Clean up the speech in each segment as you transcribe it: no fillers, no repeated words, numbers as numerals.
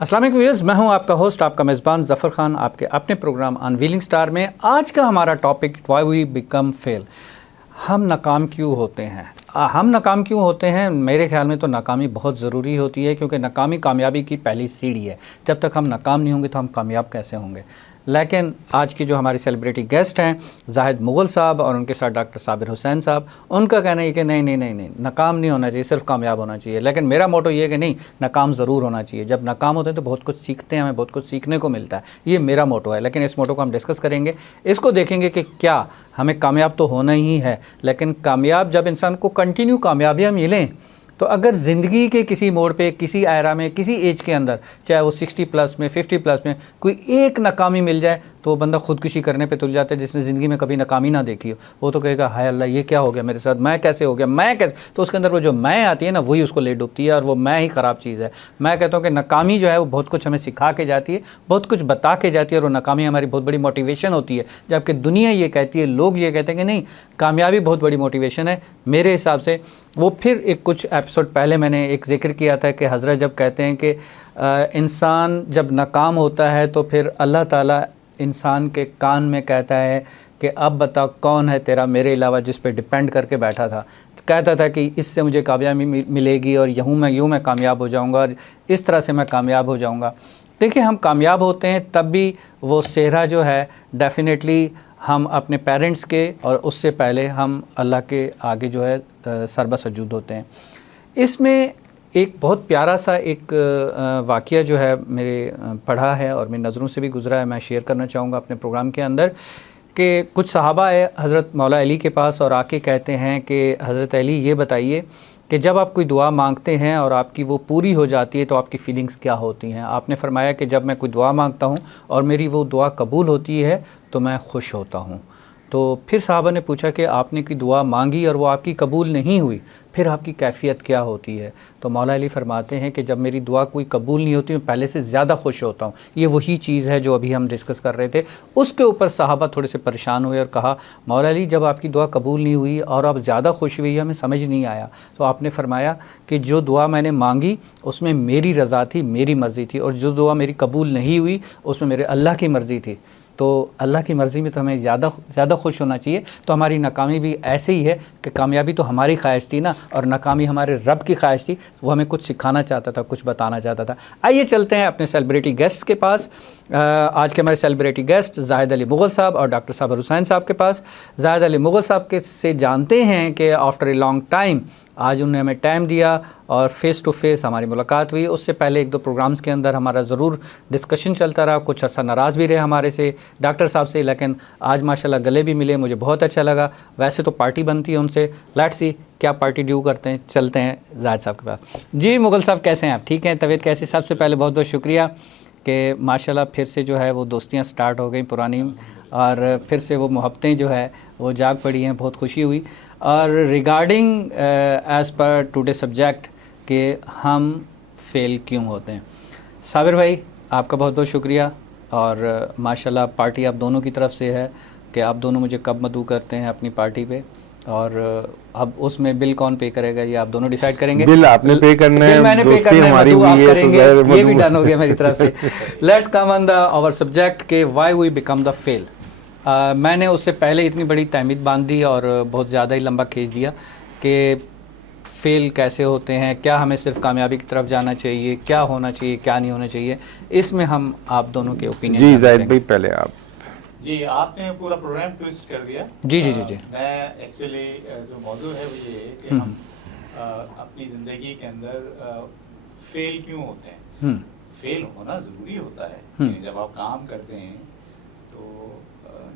السلام علیکم ویورز، میں ہوں آپ کا ہوسٹ، آپ کا میزبان ظفر خان، آپ کے اپنے پروگرام انویلنگ سٹار میں۔ آج کا ہمارا ٹاپک وائی وی بیکم فیل، ہم ناکام کیوں ہوتے ہیں۔ ہم ناکام کیوں ہوتے ہیں؟ میرے خیال میں تو ناکامی بہت ضروری ہوتی ہے، کیونکہ ناکامی کامیابی کی پہلی سیڑھی ہے۔ جب تک ہم ناکام نہیں ہوں گے تو ہم کامیاب کیسے ہوں گے؟ لیکن آج کی جو ہماری سیلیبریٹی گیسٹ ہیں زاہد مغل صاحب اور ان کے ساتھ ڈاکٹر صابر حسین صاحب، ان کا کہنا ہے کہ نہیں، ناکام نہیں ہونا چاہیے، صرف کامیاب ہونا چاہیے۔ لیکن میرا موٹو یہ ہے کہ نہیں، ناکام ضرور ہونا چاہیے۔ جب ناکام ہوتے ہیں تو بہت کچھ سیکھتے ہیں، ہمیں بہت کچھ سیکھنے کو ملتا ہے، یہ میرا موٹو ہے۔ لیکن اس موٹو کو ہم ڈسکس کریں گے، اس کو دیکھیں گے کہ کیا ہمیں کامیاب تو ہونا ہی ہے، لیکن کامیاب جب انسان کو کنٹینیو کامیابیاں ملیں تو اگر زندگی کے کسی موڑ پہ، کسی ایرا میں، کسی ایج کے اندر، چاہے وہ 60 پلس میں، 50 پلس میں، کوئی ایک ناکامی مل جائے تو وہ بندہ خودکشی کرنے پہ تل جاتا ہے، جس نے زندگی میں کبھی ناکامی نہ دیکھی ہو۔ وہ تو کہے گا ہائے اللہ یہ کیا ہو گیا میرے ساتھ، میں کیسے ہو گیا، میں کیسے، تو اس کے اندر وہ جو میں آتی ہے نا، وہی اس کو لے ڈوبتی ہے، اور وہ میں ہی خراب چیز ہے۔ میں کہتا ہوں کہ ناکامی جو ہے وہ بہت کچھ ہمیں سکھا کے جاتی ہے، بہت کچھ بتا کے جاتی ہے، اور وہ ناکامی ہماری بہت بڑی موٹیویشن ہوتی ہے۔ جبکہ دنیا یہ کہتی ہے، لوگ یہ کہتے ہیں کہ نہیں، کامیابی بہت بڑی موٹیویشن ہے۔ میرے حساب سے وہ پھر ایک کچھ ایپیسوڈ پہلے میں نے ایک ذکر کیا تھا کہ حضرت جب کہتے ہیں کہ انسان جب ناکام ہوتا ہے تو پھر اللہ تعالیٰ انسان کے کان میں کہتا ہے کہ اب بتا کون ہے تیرا میرے علاوہ جس پہ ڈیپینڈ کر کے بیٹھا تھا، کہتا تھا کہ اس سے مجھے کامیابی ملے گی، اور یوں میں کامیاب ہو جاؤں گا، اور اس طرح سے میں کامیاب ہو جاؤں گا۔ دیکھیں، ہم کامیاب ہوتے ہیں تب بھی وہ صحرا جو ہے ڈیفینیٹلی ہم اپنے پیرنٹس کے اور اس سے پہلے ہم اللہ کے آگے جو ہے سر بسجود ہوتے ہیں۔ اس میں ایک بہت پیارا سا ایک واقعہ جو ہے میرے پڑھا ہے اور میری نظروں سے بھی گزرا ہے، میں شیئر کرنا چاہوں گا اپنے پروگرام کے اندر، کہ کچھ صحابہ آئے حضرت مولا علی کے پاس اور آ کے کہتے ہیں کہ حضرت علی یہ بتائیے کہ جب آپ کوئی دعا مانگتے ہیں اور آپ کی وہ پوری ہو جاتی ہے تو آپ کی فیلنگز کیا ہوتی ہیں؟ آپ نے فرمایا کہ جب میں کوئی دعا مانگتا ہوں اور میری وہ دعا قبول ہوتی ہے تو میں خوش ہوتا ہوں۔ تو پھر صحابہ نے پوچھا کہ آپ نے کوئی دعا مانگی اور وہ آپ کی قبول نہیں ہوئی، پھر آپ کی کیفیت کیا ہوتی ہے؟ تو مولا علی فرماتے ہیں کہ جب میری دعا کوئی قبول نہیں ہوتی میں پہلے سے زیادہ خوش ہوتا ہوں۔ یہ وہی چیز ہے جو ابھی ہم ڈسکس کر رہے تھے۔ اس کے اوپر صحابہ تھوڑے سے پریشان ہوئے اور کہا مولا علی جب آپ کی دعا قبول نہیں ہوئی اور آپ زیادہ خوش ہوئی، ہمیں سمجھ نہیں آیا۔ تو آپ نے فرمایا کہ جو دعا میں نے مانگی اس میں میری رضا تھی، میری مرضی تھی، اور جو دعا میری قبول نہیں ہوئی اس میں میرے اللہ کی مرضی تھی۔ تو اللہ کی مرضی میں تو ہمیں زیادہ خوش ہونا چاہیے۔ تو ہماری ناکامی بھی ایسے ہی ہے کہ کامیابی تو ہماری خواہش تھی نا، اور ناکامی ہمارے رب کی خواہش تھی، وہ ہمیں کچھ سکھانا چاہتا تھا، کچھ بتانا چاہتا تھا۔ آئیے چلتے ہیں اپنے سیلیبریٹی گیسٹ کے پاس۔ آج کے ہمارے سیلیبریٹی گیسٹ زاہد علی مغل صاحب اور ڈاکٹر صابر حسین صاحب کے پاس۔ زاہد علی مغل صاحب کے سے جانتے ہیں کہ آفٹر اے لانگ ٹائم آج انہوں نے ہمیں ٹائم دیا اور فیس ٹو فیس ہماری ملاقات ہوئی۔ اس سے پہلے ایک دو پروگرامز کے اندر ہمارا ضرور ڈسکشن چلتا رہا، کچھ عرصہ ناراض بھی رہے ہمارے سے ڈاکٹر صاحب سے، لیکن آج ماشاءاللہ گلے بھی ملے، مجھے بہت اچھا لگا۔ ویسے تو پارٹی بنتی ہے ان سے، لیٹس سی کیا پارٹی ڈیو کرتے ہیں۔ چلتے ہیں زاہد صاحب کے پاس۔ جی مغل صاحب کیسے ہیں آپ؟ ٹھیک ہیں؟ طبیعت کیسی؟ سب سے پہلے بہت بہت شکریہ کہ ماشاءاللہ پھر سے جو ہے وہ دوستیاں سٹارٹ ہو گئیں پرانی، اور پھر سے وہ محبتیں جو ہے وہ جاگ پڑی ہیں، بہت خوشی ہوئی۔ اور regarding as per today subject کہ ہم فیل کیوں ہوتے ہیں، صابر بھائی آپ کا بہت بہت شکریہ، اور ماشاءاللہ پارٹی آپ دونوں کی طرف سے ہے کہ آپ دونوں مجھے کب مدعو کرتے ہیں اپنی پارٹی پہ، اور اب اس میں بل کون پے کرے گا یہ آپ دونوں ڈیسائیڈ کریں گے۔ بل آپ نے پے کرنا ہے، بل میں نے پے کرنا ہے، مدعو آپ کریں گے، یہ بھی ڈن ہو گیا میری طرف سے۔ Let's come on the our subject کہ why we become the fail. میں نے اس سے پہلے اتنی بڑی تہمید باندھ دی اور بہت زیادہ ہی لمبا کھینچ دیا کہ فیل کیسے ہوتے ہیں، کیا ہمیں صرف کامیابی کی طرف جانا چاہیے، کیا ہونا چاہیے، کیا نہیں ہونا چاہیے، اس میں ہم آپ دونوں کے اوپینین۔ جی زاہد بھائی پہلے آپ۔ جی آپ نے پورا پروگرام ٹویسٹ کر دیا۔ جی۔ میں ایکچولی جو موضوع ہے وہ یہ ہے کہ ہم اپنی زندگی کے اندر فیل کیوں ہوتے ہیں۔ فیل ہونا ضروری ہوتا ہے، جب آپ کام کرتے ہیں تو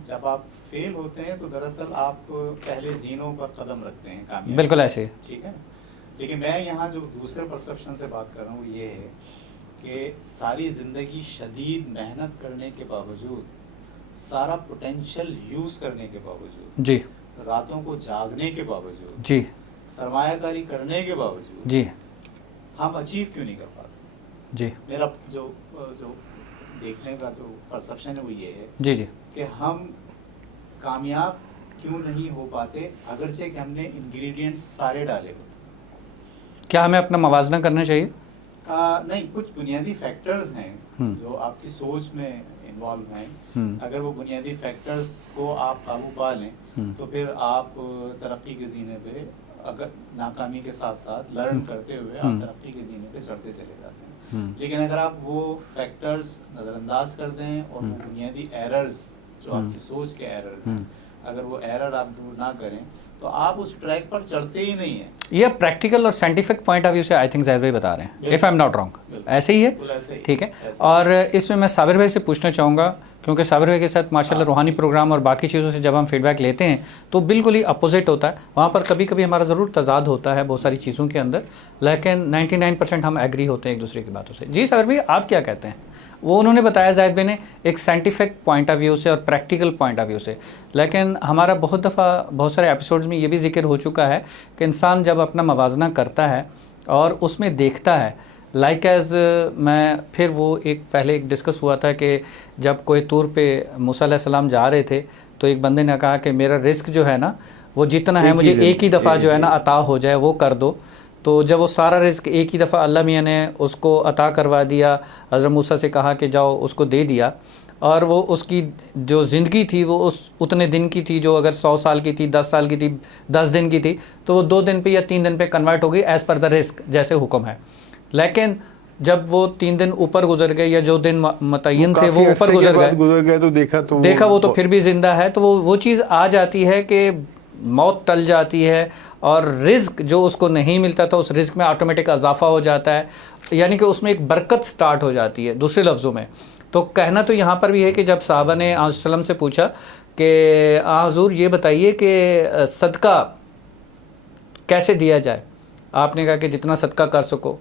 جب آپ فیل ہوتے ہیں تو دراصل آپ پہلے زینوں پر قدم رکھتے ہیں کامیابی، بالکل ایسے، ٹھیک ہے۔ لیکن میں یہاں جو دوسرے پرسپشن سے بات کر رہا ہوں وہ یہ ہے کہ ساری زندگی شدید محنت کرنے کے باوجود، سارا پوٹینشیل یوز کرنے کے باوجود، جی، راتوں کو جاگنے کے باوجود، جی، سرمایہ کاری کرنے کے باوجود، جی، ہم اچیو کیوں نہیں کر پاتے؟ جی، میرا جو دیکھنے کا جو پرسپشن ہے وہ یہ ہے جی، جی، کہ ہم کامیاب کیوں نہیں ہو پاتے اگرچہ کہ ہم نے انگریڈینٹس سارے ڈالے ہوتے۔ کیا ہمیں اپنا موازنہ کرنا چاہیے؟ نہیں، کچھ بنیادی فیکٹرز ہیں جو آپ کی سوچ میں انوالو ہیں. اگر وہ بنیادی فیکٹرز کو آپ قابو پا لیں تو پھر آپ ترقی کے زینے پہ، اگر ناکامی کے ساتھ ساتھ لرن کرتے ہوئے آپ ترقی کے زینے پہ چڑھتے چلے جاتے ہیں. لیکن اگر آپ وہ فیکٹرز نظر انداز کر دیں اور وہ بنیادی ایررز جو آپ کی سوچ کے ایررز ہیں، اگر وہ ایرر آپ دور نہ کریں تو آپ اس ٹریک پر چڑھتے ہی نہیں ہیں. یہ پریکٹیکل اور سائنٹیفک پوائنٹ آف ویو سے آئی تھنک زاہد بھائی بتا رہے ہیں، if I am not wrong, ایسے ہی ہے. ٹھیک ہے. اور اس میں صابر بھائی سے پوچھنا چاہوں گا، کیونکہ صابر بھائی کے ساتھ ماشاءاللہ روحانی پروگرام اور باقی چیزوں سے جب ہم فیڈ بیک لیتے ہیں تو بالکل ہی اپوزٹ ہوتا ہے. وہاں پر کبھی کبھی ہمارا ضرور تضاد ہوتا ہے بہت ساری چیزوں کے اندر، لیکن 99% ہم ایگری ہوتے ہیں ایک دوسرے کی باتوں سے. جی صابر بھائی آپ کیا کہتے ہیں؟ وہ انہوں نے بتایا زاہد بھائی نے ایک سائنٹیفک پوائنٹ آف ویو سے اور پریکٹیکل پوائنٹ آف ویو سے، لیکن ہمارا بہت دفعہ بہت سارے ایپیسوڈز میں یہ بھی ذکر ہو چکا ہے کہ انسان جب اپنا موازنہ کرتا ہے اور اس میں دیکھتا ہے، لائک ایز میں پھر وہ ایک پہلے ایک ڈسکس ہوا تھا کہ جب کوئی طور پہ موسیٰ علیہ السلام جا رہے تھے تو ایک بندے نے کہا کہ میرا رزق جو ہے نا وہ جتنا ہے مجھے ایک ہی دفعہ جو ہے نا عطا ہو جائے وہ کر دو. تو جب وہ سارا رزق ایک ہی دفعہ اللہ میاں نے اس کو عطا کروا دیا، حضرت موسیٰ سے کہا کہ جاؤ اس کو دے دیا، اور وہ اس کی جو زندگی تھی وہ اس اتنے دن کی تھی، جو اگر 100 سال کی تھی، 10 سال کی تھی، 10 دن کی تھی، تو وہ 2 دن پہ یا 3 دن پہ کنورٹ ہو گئی ایز پر دا رزق جیسے حکم ہے. لیکن جب وہ 3 دن اوپر گزر گئے یا جو دن متعین تھے وہ اوپر گزر گئے تو دیکھا وہ تو پھر بھی زندہ ہے. تو وہ چیز آ جاتی ہے کہ موت ٹل جاتی ہے اور رزق جو اس کو نہیں ملتا تھا اس رزق میں آٹومیٹک اضافہ ہو جاتا ہے، یعنی کہ اس میں ایک برکت سٹارٹ ہو جاتی ہے. دوسرے لفظوں میں تو کہنا تو یہاں پر بھی ہے کہ جب صحابہ نے آج وسلم سے پوچھا کہ حضور یہ بتائیے کہ صدقہ کیسے دیا جائے، آپ نے کہا کہ جتنا صدقہ کر سکو.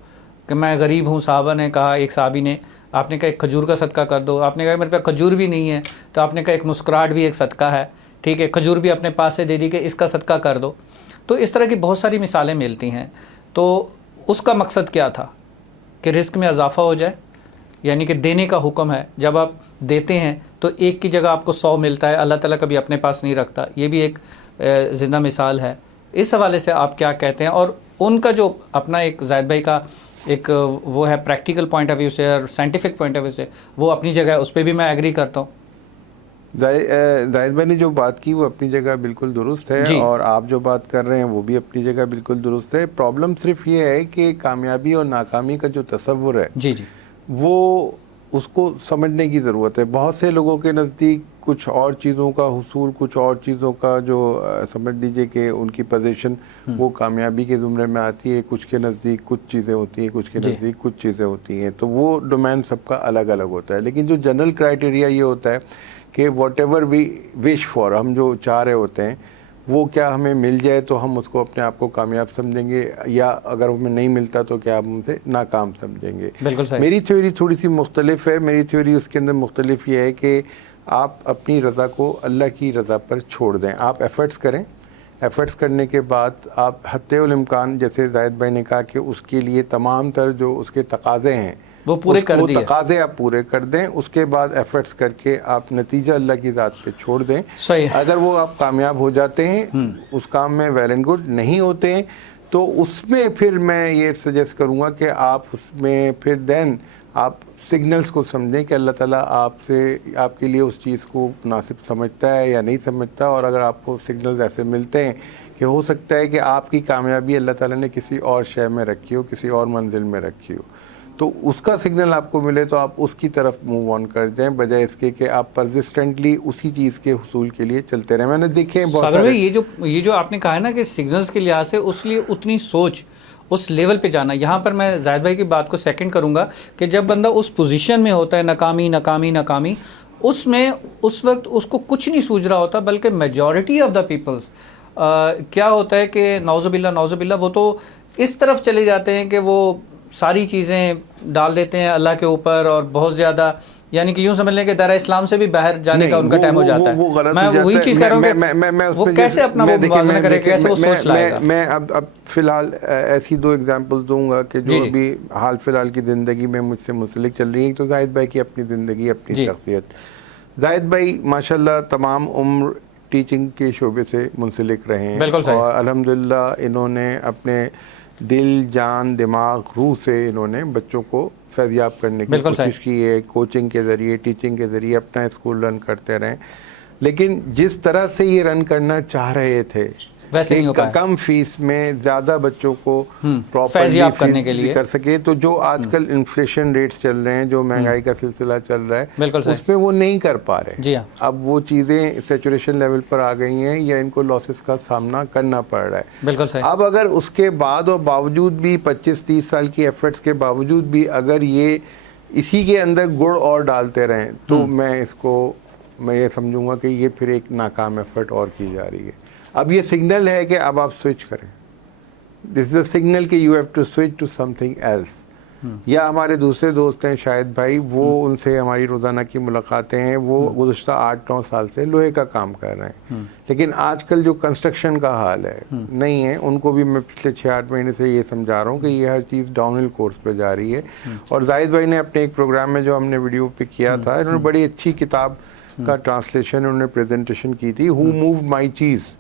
کہ میں غریب ہوں، صحابہ نے کہا، ایک صحابی نے، آپ نے کہا ایک کھجور کا صدقہ کر دو. آپ نے کہا میرے پاس کھجور بھی نہیں ہے، تو آپ نے کہا ایک مسکراہٹ بھی ایک صدقہ ہے. ٹھیک ہے، کھجور بھی اپنے پاس سے دے دی کہ اس کا صدقہ کر دو. تو اس طرح کی بہت ساری مثالیں ملتی ہیں. تو اس کا مقصد کیا تھا کہ رزق میں اضافہ ہو جائے، یعنی کہ دینے کا حکم ہے. جب آپ دیتے ہیں تو ایک کی جگہ آپ کو 100 ملتا ہے، اللہ تعالیٰ کبھی اپنے پاس نہیں رکھتا. یہ بھی ایک زندہ مثال ہے. اس حوالے سے آپ کیا کہتے ہیں؟ اور ان کا جو اپنا ایک زاہد بھائی کا ایک وہ ہے پریکٹیکل پوائنٹ آف ویو سے اور سائنٹیفک پوائنٹ آف ویو سے، وہ اپنی جگہ ہے، اس پہ بھی میں ایگری کرتا ہوں. زاہد بھائی نے جو بات کی وہ اپنی جگہ بالکل درست ہے، اور آپ جو بات کر رہے ہیں وہ بھی اپنی جگہ بالکل درست ہے. پرابلم صرف یہ ہے کہ کامیابی اور ناکامی کا جو تصور ہے جی وہ اس کو سمجھنے کی ضرورت ہے. بہت سے لوگوں کے نزدیک کچھ اور چیزوں کا حصول، کچھ اور چیزوں کا جو سمجھ لیجئے کہ ان کی پوزیشن وہ کامیابی کے زمرے میں آتی ہے. کچھ کے نزدیک کچھ چیزیں ہوتی ہیں، کچھ کے نزدیک کچھ چیزیں ہوتی ہیں. تو وہ ڈومین سب کا الگ الگ ہوتا ہے. لیکن جو جنرل کرائٹیریا یہ ہوتا ہے کہ whatever we wish for, ہم جو چاہ رہے ہوتے ہیں وہ کیا ہمیں مل جائے تو ہم اس کو اپنے آپ کو کامیاب سمجھیں گے، یا اگر ہمیں نہیں ملتا تو کیا ہم اسے ناکام سمجھیں گے. بالکل صحیح. میری تھیوری تھوڑی سی مختلف ہے. میری تھیوری اس کے اندر مختلف یہ ہے کہ آپ اپنی رضا کو اللہ کی رضا پر چھوڑ دیں. آپ ایفرٹس کریں، ایفرٹس کرنے کے بعد آپ حتی الامکان، جیسے زاہد بھائی نے کہا کہ اس کے لیے تمام تر جو اس کے تقاضے ہیں وہ پورے کر دیے، تقاضے آپ پورے کر دیں. اس کے بعد ایفرٹس کر کے آپ نتیجہ اللہ کی ذات پہ چھوڑ دیں. صحیح. اگر وہ آپ کامیاب ہو جاتے ہیں اس کام میں، ویل اینڈ گڈ. نہیں ہوتے ہیں تو اس میں پھر میں یہ سجیسٹ کروں گا کہ آپ اس میں پھر دین آپ سگنلز کو سمجھیں کہ اللہ تعالیٰ آپ سے، آپ کے لیے اس چیز کو مناسب سمجھتا ہے یا نہیں سمجھتا. اور اگر آپ کو سگنلز ایسے ملتے ہیں کہ ہو سکتا ہے کہ آپ کی کامیابی اللہ تعالیٰ نے کسی اور شے میں رکھی ہو، کسی اور منزل میں رکھی ہو، تو اس کا سگنل آپ کو ملے تو آپ اس کی طرف موو آن کر جائیں، بجائے اس کے کہ آپ پرزسٹنٹلی اسی چیز کے حصول کے لیے چلتے رہیں. میں نے دیکھے بہت سارے یہ جو آپ نے کہا ہے نا کہ سگنلز کے لحاظ سے اس لیے اتنی سوچ اس لیول پہ جانا. یہاں پر میں زاہد بھائی کی بات کو سیکنڈ کروں گا کہ جب بندہ اس پوزیشن میں ہوتا ہے، ناکامی، اس میں اس وقت اس کو کچھ نہیں سوچ رہا ہوتا، بلکہ میجورٹی آف دا پیپلز کیا ہوتا ہے کہ نعوذ باللہ وہ تو اس طرف چلے جاتے ہیں کہ وہ ساری چیزیں ڈال دیتے ہیں اللہ کے اوپر، اور بہت زیادہ، یعنی کہ یوں سمجھ لیں کہ دائرہ اسلام سے بھی باہر جانے کا ان کا ٹائم ہو جاتا ہے. میں وہی چیز کہہ رہا ہوں کہ وہ کیسے اپنا وہ موازنہ کرے، کیسے وہ سوچ لائے گا. میں اب فی الحال ایسی 2 ایگزامپلز دوں گا کہ جو ابھی حال فی الحال کی زندگی میں مجھ سے منسلک چل رہی ہیں. تو زاہد بھائی کی اپنی زندگی، اپنی شخصیت. زاہد بھائی ماشاءاللہ تمام عمر ٹیچنگ کے شعبے سے منسلک رہے ہیں، اور الحمدللہ انہوں نے اپنے دل جان دماغ روح سے انہوں نے بچوں کو فیضیاب کرنے کی کوشش کی ہے، کوچنگ کے ذریعے ٹیچنگ کے ذریعے اپنا اسکول رن کرتے رہیں، لیکن جس طرح سے یہ رن کرنا چاہ رہے تھے ویسے نہیں ہو پایا، کم فیس میں زیادہ بچوں کو فیضیاب کرنے کے لیے کر سکے، تو جو آج کل انفلیشن ریٹس چل رہے ہیں، جو مہنگائی کا سلسلہ چل رہا ہے، اس پہ وہ نہیں کر پا رہے۔ جی ہاں، اب وہ چیزیں سیچوریشن لیول پر آ گئی ہیں یا ان کو لاسز کا سامنا کرنا پڑ رہا ہے۔ بالکل صحیح۔ اب اگر اس کے بعد اور باوجود بھی 25-30 سال کی ایفرٹس کے باوجود بھی اگر یہ اسی کے اندر گڑ اور ڈالتے رہیں تو میں یہ سمجھوں گا کہ یہ پھر ایک ناکام ایفرٹ اور کی جا رہی ہے۔ اب یہ سگنل ہے کہ اب آپ سوئچ کریں، دس از اے سگنل کہ you have to switch to something else. یا ہمارے دوسرے دوست ہیں شاہد بھائی، وہ ان سے ہماری روزانہ کی ملاقاتیں ہیں، وہ گزشتہ 8-9 سال سے لوہے کا کام کر رہے ہیں، لیکن آج کل جو کنسٹرکشن کا حال ہے نہیں ہے، ان کو بھی میں پچھلے 6-8 مہینے سے یہ سمجھا رہا ہوں کہ یہ ہر چیز ڈاؤن ہل کورس پہ جا رہی ہے۔ اور زاہد بھائی نے اپنے ایک پروگرام میں جو ہم نے ویڈیو پہ کیا تھا، انہوں نے بڑی اچھی کتاب کا ٹرانسلیشن انہوں نے پریزنٹیشن کی تھی، ہو مووڈ مائی چیز۔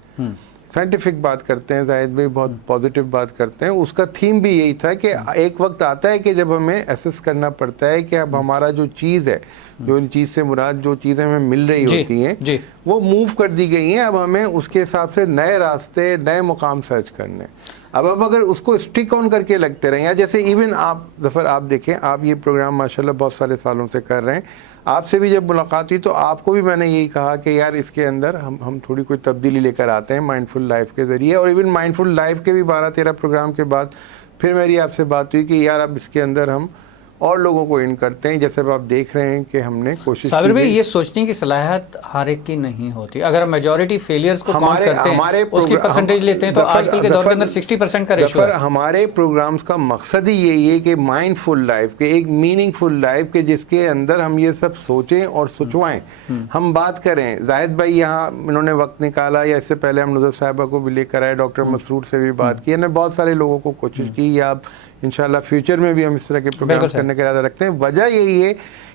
سائنٹیفک بات کرتے ہیں زاہد بھائی، بہت پازیٹیو بات کرتے ہیں۔ اس کا تھیم بھی یہی تھا کہ ایک وقت آتا ہے کہ جب ہمیں ایسیس کرنا پڑتا ہے کہ اب ہمارا جو چیز ہے، جو ان چیز سے مراد جو چیزیں ہمیں مل رہی ہوتی ہیں وہ موو کر دی گئی ہیں، اب ہمیں اس کے حساب سے نئے راستے نئے مقام سرچ کرنے۔ اب اگر اس کو اسٹک آن کر کے لگتے رہیں، یا جیسے ایون آپ ظفر آپ دیکھیں، آپ یہ پروگرام ماشاءاللہ بہت سارے سالوں سے کر رہے ہیں، آپ سے بھی جب ملاقات ہوئی تو آپ کو بھی میں نے یہی کہا کہ یار اس کے اندر ہم تھوڑی کوئی تبدیلی لے کر آتے ہیں مائنڈفل لائف کے ذریعے۔ اور ایون مائنڈفل لائف کے بھی 12-13 پروگرام کے بعد پھر میری آپ سے بات ہوئی کہ یار اب اس کے اندر ہم اور لوگوں کو ان کرتے ہیں، جیسے آپ دیکھ رہے ہیں کہ ہم نے کوشش صابر بھائی یہ سوچنے کی صلاحیت ہر ایک کی نہیں ہوتی۔ اگر ہم میجورٹی فیلیئرز کو کاؤنٹ کرتے ہیں، اس کی پرسنٹیج لیتے ہیں، تو آج کل کے دور کے اندر 60% کا ریشو ہے۔ ہمارے پروگرامز کا مقصد ہی یہی ہے کہ مائنڈ فل لائف کے ایک میننگ فل لائف کے جس کے اندر ہم یہ سب سوچیں اور سوچوائیں، ہم بات کریں۔ زاہد بھائی یہاں انہوں نے وقت نکالا، یا اس سے پہلے ہم نظر صاحبہ کو بھی لے کر آئے، ڈاکٹر مسرور سے بھی بات کی، ہم نے بہت سارے لوگوں کو کوشش کی، یا اب انشاءاللہ فیوچر میں بھی ہم اس طرح کے پروگرام کرنے کا ارادہ رکھتے ہیں۔ وجہ یہی ہے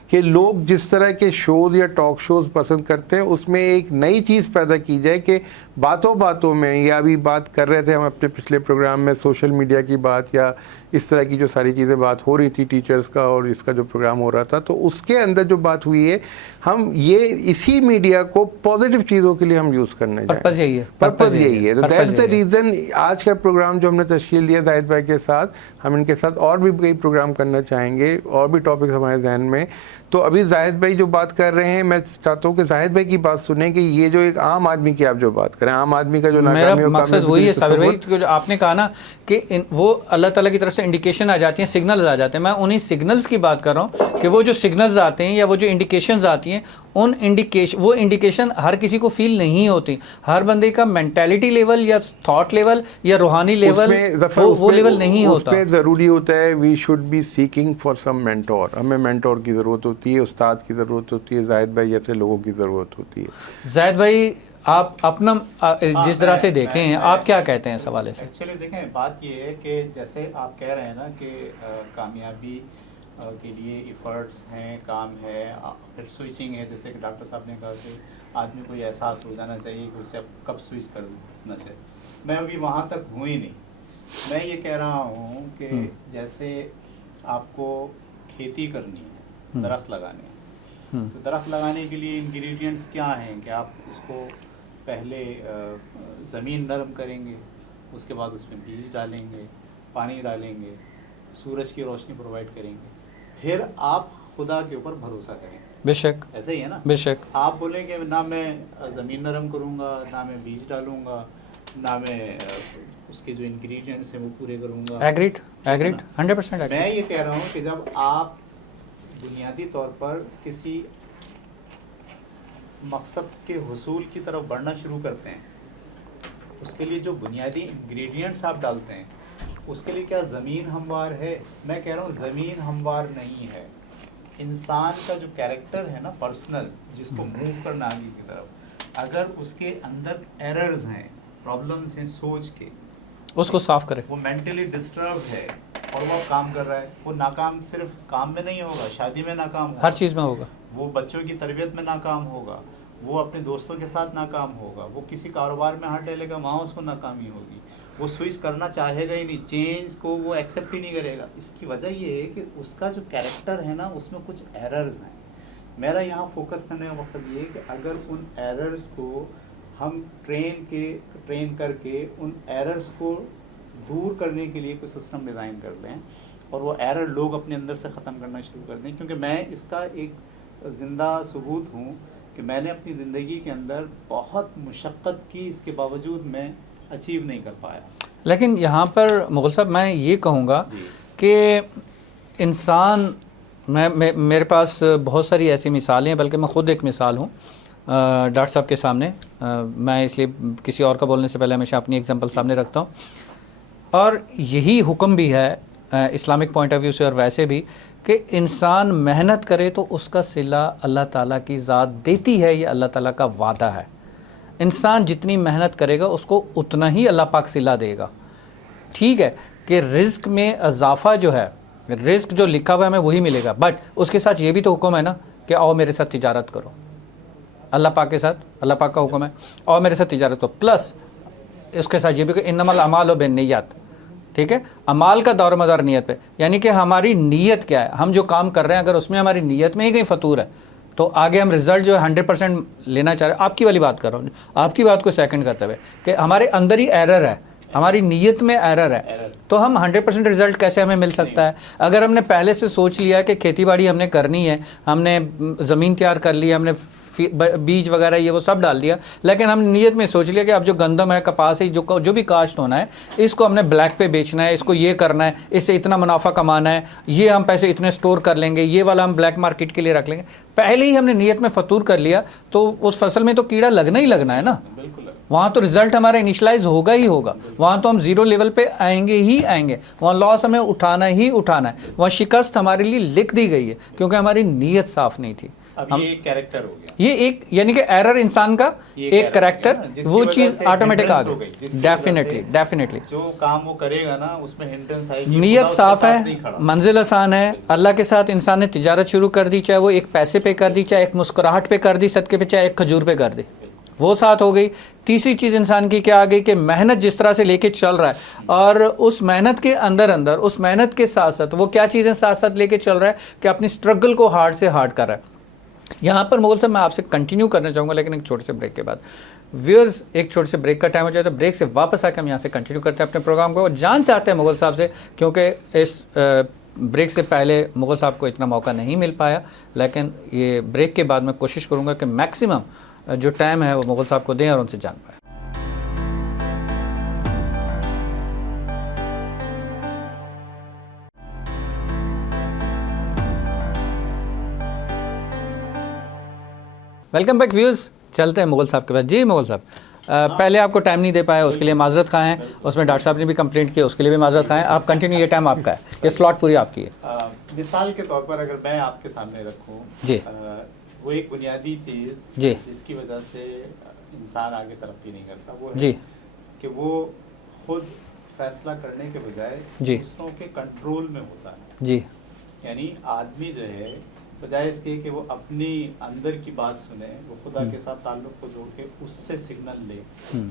کہ لوگ جس طرح کے شوز یا ٹاک شوز پسند کرتے ہیں، اس میں ایک نئی چیز پیدا کی جائے کہ باتوں باتوں میں، یا ابھی بات کر رہے تھے ہم اپنے پچھلے پروگرام میں سوشل میڈیا کی بات، یا اس طرح کی جو ساری چیزیں بات ہو رہی تھی ٹیچرز کا، اور اس کا جو پروگرام ہو رہا تھا، تو اس کے اندر جو بات ہوئی ہے، ہم یہ اسی میڈیا کو پازیٹیو چیزوں کے لیے ہم یوز کرنے جائیں۔ پرپز یہی ہے، پرپز یہی ہے۔ دیٹس دا ریزن آج کا پروگرام جو ہم نے تشکیل دیا زاہد بھائی کے ساتھ، ہم ان کے ساتھ اور بھی کئی پروگرام کرنا چاہیں گے، اور بھی ٹاپکس ہمارے ذہن میں۔ تو ابھی زاہد بھائی جو بات کر رہے ہیں، میں چاہتا ہوں کہ زاہد بھائی کی بات سنیں کہ یہ جو ایک عام آدمی کی آپ جو بات کریں، عام آدمی کا جو میرا مقصد وہی ہے صابر بھائی، جو آپ نے کہا نا کہ وہ اللہ تعالیٰ کی طرف سے انڈیکیشن آ جاتی ہیں، سگنلز آ جاتے ہیں، میں انہی سگنلز کی بات کر رہا ہوں کہ وہ جو سگنلز آتے ہیں یا وہ جو انڈیکیشنز آتی ہیں، وہ انڈیکیشن ہر کسی کو فیل نہیں ہوتی۔ ہر بندے کا مینٹیلٹی لیول یا تھاٹ لیول یا روحانی لیول وہ لیول نہیں ہوتا۔ اس پہ ضروری ہوتا ہے we should be seeking for some mentor, ہمیں مینٹور کی ضرورت ہوتی ہے، استاد کی ضرورت ہوتی ہے، زاہد بھائی جیسے لوگوں کی ضرورت ہوتی ہے۔ زاہد بھائی آپ اپنا جس طرح سے دیکھیں ہیں، آپ کیا کہتے ہیں اس حوالے سے؟ ایکچولی دیکھیں بات یہ ہے کہ جیسے آپ کہہ رہے ہیں نا کہ کامیابی کے لیے ایفرٹس ہیں، کام ہے، پھر سوئچنگ ہے، جیسے کہ ڈاکٹر صاحب نے کہا کہ آدمی کو یہ احساس ہو جانا چاہیے کہ اسے اب کب سوئچ کرنا چاہیے۔ میں ابھی وہاں تک ہوں ہی نہیں۔ میں یہ کہہ رہا ہوں کہ جیسے آپ کو کھیتی کرنی ہے، درخت لگانے ہیں، تو درخت لگانے کے لیے انگریڈینٹس کیا ہیں کہ آپ اس کو پہلے زمین نرم کریں گے، اس کے بعد اس میں بیج ڈالیں گے، پانی ڈالیں گے، سورج کی روشنی پرووائڈ کریں گے، پھر آپ خدا کے اوپر بھروسہ کریں گے۔ بے شک، ایسے ہی ہے نا؟ بے شک۔ آپ بولیں کہ نہ میں زمین نرم کروں گا، نہ میں بیج ڈالوں گا، نہ میں اس کے جو انگریڈینٹس ہیں وہ پورے کروں گا۔ ایگریڈ 100%۔ میں یہ کہہ رہا ہوں کہ جب آپ بنیادی طور پر کسی مقصد کے حصول کی طرف بڑھنا شروع کرتے ہیں، اس کے لیے جو بنیادی انگریڈینٹس آپ ڈالتے ہیں، اس کے لیے کیا زمین ہموار ہے؟ میں کہہ رہا ہوں زمین ہموار نہیں ہے۔ انسان کا جو کیریکٹر ہے نا پرسنل، جس کو موو کرنا آگے کی طرف، اگر اس کے اندر ایررز ہیں، پرابلمز ہیں سوچ کے، اس کو صاف کرے، وہ مینٹلی ڈسٹربڈ ہے اور وہ کام کر رہا ہے، وہ ناکام صرف کام میں نہیں ہوگا، شادی میں ناکام ہوگا، ہر چیز میں ہوگا، وہ بچوں کی تربیت میں ناکام ہوگا، وہ اپنے دوستوں کے ساتھ ناکام ہوگا، وہ کسی کاروبار میں ہاتھ ڈالے گا وہاں اس کو ناکامی ہوگی، وہ سوئچ کرنا چاہے گا ہی نہیں, چینج کو وہ ایکسیپٹ ہی نہیں کرے گا. اس کی وجہ یہ ہے کہ اس کا جو کیریکٹر ہے نا اس میں کچھ ایررز ہیں. میرا یہاں فوکس کرنے کا مقصد یہ ہے کہ اگر ان ایررز کو ہم ٹرین کر کے ان ایررز کو دور کرنے کے لیے کوئی سسٹم ڈیزائن کر لیں اور وہ ایرر لوگ اپنے اندر سے ختم کرنا شروع کر دیں. کیونکہ میں اس کا ایک زندہ ثبوت ہوں کہ میں نے اپنی زندگی کے اندر بہت مشقت کی, اس کے باوجود میں اچیو نہیں کر پایا. لیکن یہاں پر مغل صاحب میں یہ کہوں گا کہ انسان, میرے پاس بہت ساری ایسی مثالیں ہیں, بلکہ میں خود ایک مثال ہوں ڈاکٹر صاحب کے سامنے. میں اس لیے کسی اور کا بولنے سے پہلے ہمیشہ اپنی ایگزامپل سامنے رکھتا ہوں, اور یہی حکم بھی ہے اسلامک پوائنٹ آف ویو سے اور ویسے بھی کہ انسان محنت کرے تو اس کا صلہ اللہ تعالیٰ کی ذات دیتی ہے, یہ اللہ تعالیٰ کا وعدہ ہے. انسان جتنی محنت کرے گا اس کو اتنا ہی اللہ پاک صلہ دے گا. ٹھیک ہے کہ رزق میں اضافہ جو ہے, رزق جو لکھا ہوا ہے ہمیں وہی ملے گا, بٹ اس کے ساتھ یہ بھی تو حکم ہے نا کہ آؤ میرے ساتھ تجارت کرو. اللہ پاک کے ساتھ, اللہ پاک کا حکم ہے آؤ میرے ساتھ تجارت کرو, پلس اس کے ساتھ یہ بھی کہ انما الاعمال بالنیات. ٹھیک ہے, اعمال کا دور مدار نیت پہ, یعنی کہ ہماری نیت کیا ہے, ہم جو کام کر رہے ہیں اگر اس میں ہماری نیت میں ہی کہیں فطور ہے تو آگے ہم رزلٹ جو ہے 100% لینا چاہ رہے ہیں. آپ کی والی بات کر رہا ہوں, آپ کی بات کو سیکنڈ کرتے ہوئے کہ ہمارے اندر ہی ایرر ہے, ہماری نیت میں ایرر ہے, تو ہم 100% رزلٹ کیسے ہمیں مل سکتا ہے؟ اگر ہم نے پہلے سے سوچ لیا کہ کھیتی باڑی ہم نے کرنی ہے, ہم نے زمین تیار کر لی, ہم نے بیج وغیرہ یہ وہ سب ڈال دیا, لیکن ہم نیت میں سوچ لیا کہ اب جو گندم ہے, کپاس ہے, جو بھی کاشت ہونا ہے اس کو ہم نے بلیک پہ بیچنا ہے, اس کو یہ کرنا ہے, اس سے اتنا منافع کمانا ہے, یہ ہم پیسے اتنے سٹور کر لیں گے, یہ والا ہم بلیک مارکیٹ کے لیے رکھ لیں گے. پہلے ہی ہم نے نیت میں فطور کر لیا تو اس فصل میں تو کیڑا لگنا ہی لگنا ہے نا, وہاں تو رزلٹ ہمارا انیشلائز ہوگا ہی ہوگا, وہاں تو ہم زیرو لیول پہ آئیں گے ہی آئیں گے, وہاں لاس ہمیں اٹھانا ہی اٹھانا ہے, وہاں شکست ہمارے لیے لکھ دی گئی ہے کیونکہ ہماری نیت صاف نہیں تھی. اب یہ کیریکٹر ہو گیا, یہ ایک یعنی کہ ایرر انسان کا ایک کریکٹر, وہ چیز آٹومیٹک آ گئی. ڈیفینیٹلی جو کام وہ کرے گا نا اس میں ہنڈرنس آئے گی, نیت صاف ہے, منزل آسان ہے, اللہ کے ساتھ انسان نے تجارت شروع کر دی, چاہے وہ ایک پیسے پہ کر دی, چاہے ایک مسکراہٹ پہ کر دی, صدقے پہ, چاہے ایک کھجور پہ کر دی, وہ ساتھ ہو گئی. تیسری چیز انسان کی کیا آ گئی کہ محنت جس طرح سے لے کے چل رہا ہے, اور اس محنت کے اندر اس محنت کے ساتھ ساتھ وہ کیا چیزیں ساتھ ساتھ لے کے چل رہا ہے کہ اپنی اسٹرگل کو ہارڈ سے ہارڈ کر رہا ہے. یہاں پر مغل صاحب میں آپ سے کنٹینیو کرنا چاہوں گا, لیکن ایک چھوٹے سے بریک کے بعد. ویورز, ایک چھوٹے سے بریک کا ٹائم ہو جائے تو بریک سے واپس آ کے ہم یہاں سے کنٹینیو کرتے ہیں اپنے پروگرام کو, اور جان چاہتے ہیں مغل صاحب سے, کیونکہ اس بریک سے پہلے مغل صاحب کو اتنا موقع نہیں مل پایا, لیکن یہ بریک کے بعد میں کوشش کروں گا کہ میکسیمم جو ٹائم ہے وہ مغل صاحب کو دیں اور ان سے جان پائیں. ویلکم بیک ویوز, چلتے ہیں مغل صاحب کے پاس. جی مغل صاحب, پہلے آپ کو ٹائم نہیں دے پائے, اس کے لیے معذرت خواہ ہیں, اس میں ڈاکٹر صاحب نے بھی کمپلینٹ کی, اس کے لیے بھی معذرت خواہ ہیں. آپ کنٹینیو, یہ ٹائم آپ کا ہے, یہ سلاٹ پوری آپ کی ہے. مثال کے طور پر اگر میں آپ کے سامنے رکھوں, جی, وہ ایک بنیادی چیز جی جس کی وجہ سے انسان آگے ترقی نہیں کرتا, وہ جی ہے کہ وہ خود فیصلہ کرنے کے بجائے جی دوسروں کے کنٹرول میں ہوتا ہے. جی, یعنی آدمی جو ہے بجائے اس کے کہ وہ اپنی اندر کی بات سنے, وہ خدا کے ساتھ تعلق کو جوڑ کے اس سے سگنل لے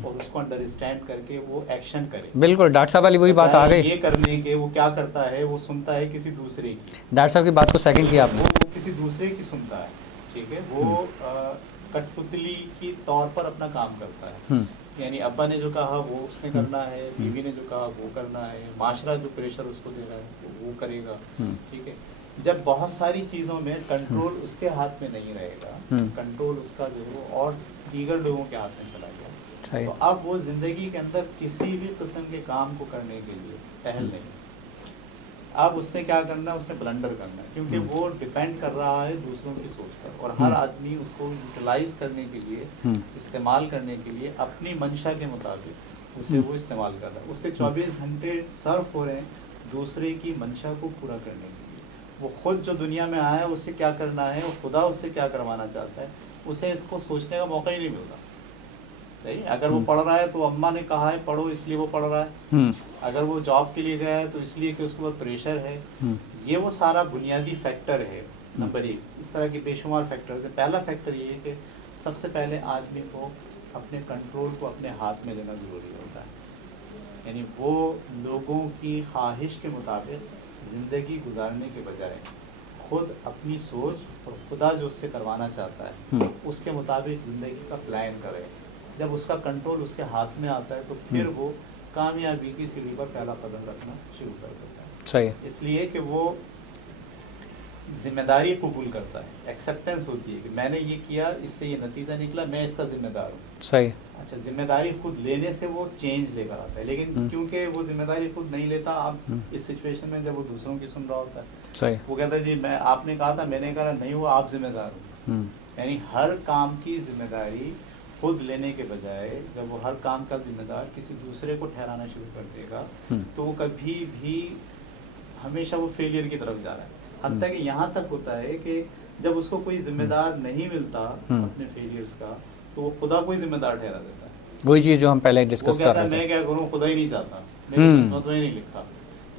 اور اس کو انڈرسٹینڈ کر کے وہ ایکشن کرے. بالکل ڈاکٹر صاحب والی وہی بات آ گئی. یہ کرنے کے وہ کیا کرتا ہے, وہ سنتا ہے کسی دوسرے کی. ڈاکٹر صاحب کی بات کو سیکنڈ کیا آپ نے, وہ کسی دوسرے کی سنتا ہے. ٹھیک ہے, وہ کٹ پتلی کی طور پر اپنا کام کرتا ہے. یعنی ابا نے جو کہا وہ اس نے کرنا ہے, بیوی نے جو کہا وہ کرنا ہے, معاشرہ جو پریشر اس کو دے رہا ہے وہ کرے گا. ٹھیک ہے, جب بہت ساری چیزوں میں کنٹرول اس کے ہاتھ میں نہیں رہے گا, کنٹرول اس کا جو ہے وہ اور دیگر لوگوں کے ہاتھ میں چلا گیا, تو اب وہ زندگی کے اندر کسی بھی قسم کے کام کو کرنے کے لیے پہل نہیں. اب اس نے کیا کرنا ہے, اس نے بلنڈر کرنا ہے, کیونکہ وہ ڈیپینڈ کر رہا ہے دوسروں کی سوچ پر, اور ہر آدمی اس کو یوٹیلائز کرنے کے لیے, استعمال کرنے کے لیے اپنی منشا کے مطابق اسے وہ استعمال کر رہا ہے. اس کے 24 گھنٹے صرف ہو رہے ہیں دوسرے کی منشا کو پورا کرنے کے لیے. وہ خود جو دنیا میں آیا ہے اسے کیا کرنا ہے, اور خدا اس سے کیا کروانا چاہتا ہے, اسے اس کو سوچنے کا موقع ہی نہیں ملتا. صحیح, اگر وہ پڑھ رہا ہے تو اماں نے کہا ہے پڑھو اس لیے وہ پڑھ رہا ہے, اگر وہ جاب کے لیے گیا ہے تو اس لیے کہ اس کے اوپر پریشر ہے. یہ وہ سارا بنیادی فیکٹر ہے. نمبر 1, اس طرح کے بے شمار فیکٹر ہے. پہلا فیکٹر یہ ہے کہ سب سے پہلے آدمی کو اپنے کنٹرول کو اپنے ہاتھ میں لینا ضروری ہوتا ہے. یعنی وہ لوگوں کی خواہش کے مطابق زندگی گزارنے کے بجائے خود اپنی سوچ اور خدا جو اس سے کروانا چاہتا ہے اس کے مطابق زندگی کا پلان کرے. جب اس کا کنٹرول اس کے ہاتھ میں آتا ہے تو پھر وہ کامیابی کی سیڑھی پر پہلا قدم رکھنا شروع کر دیتا ہے. صحیح. اس لیے کہ وہ ذمہ داری قبول کرتا ہے, ایکسیپٹنس ہوتی ہے کہ میں نے یہ کیا, اس سے یہ نتیجہ نکلا, میں اس کا ذمہ دار ہوں. صحیح. اچھا, ذمہ داری خود لینے سے وہ چینج لے کر آتا ہے, لیکن کیونکہ وہ ذمہ داری خود نہیں لیتا, آپ اس سچویشن میں جب وہ دوسروں کی سن رہا ہوتا ہے, صحیح, وہ کہتا ہے جی میں, آپ نے کہا تھا, میں نے کہا نہیں, وہ آپ ذمہ دار ہوں. یعنی ہر کام کی ذمہ داری خود لینے کے بجائے جب وہ ہر کام کا ذمہ دار کسی دوسرے کو ٹھہرانا شروع کر دے گا تو وہ کبھی بھی ہمیشہ وہ فیلئر کی طرف جا رہا ہے. حتیٰ کہ یہاں تک ہوتا ہے کہ جب اس کو کوئی ذمہ دار نہیں ملتا اپنے فیلئرز کا تو وہ خدا کوئی ذمہ دار ٹھہرا دیتا ہے. وہی چیز جو ہم پہلے ڈسکس کر رہے تھے, میں کیا کروں, خدا ہی نہیں چاہتا, میری قسمت میں نہیں لکھا.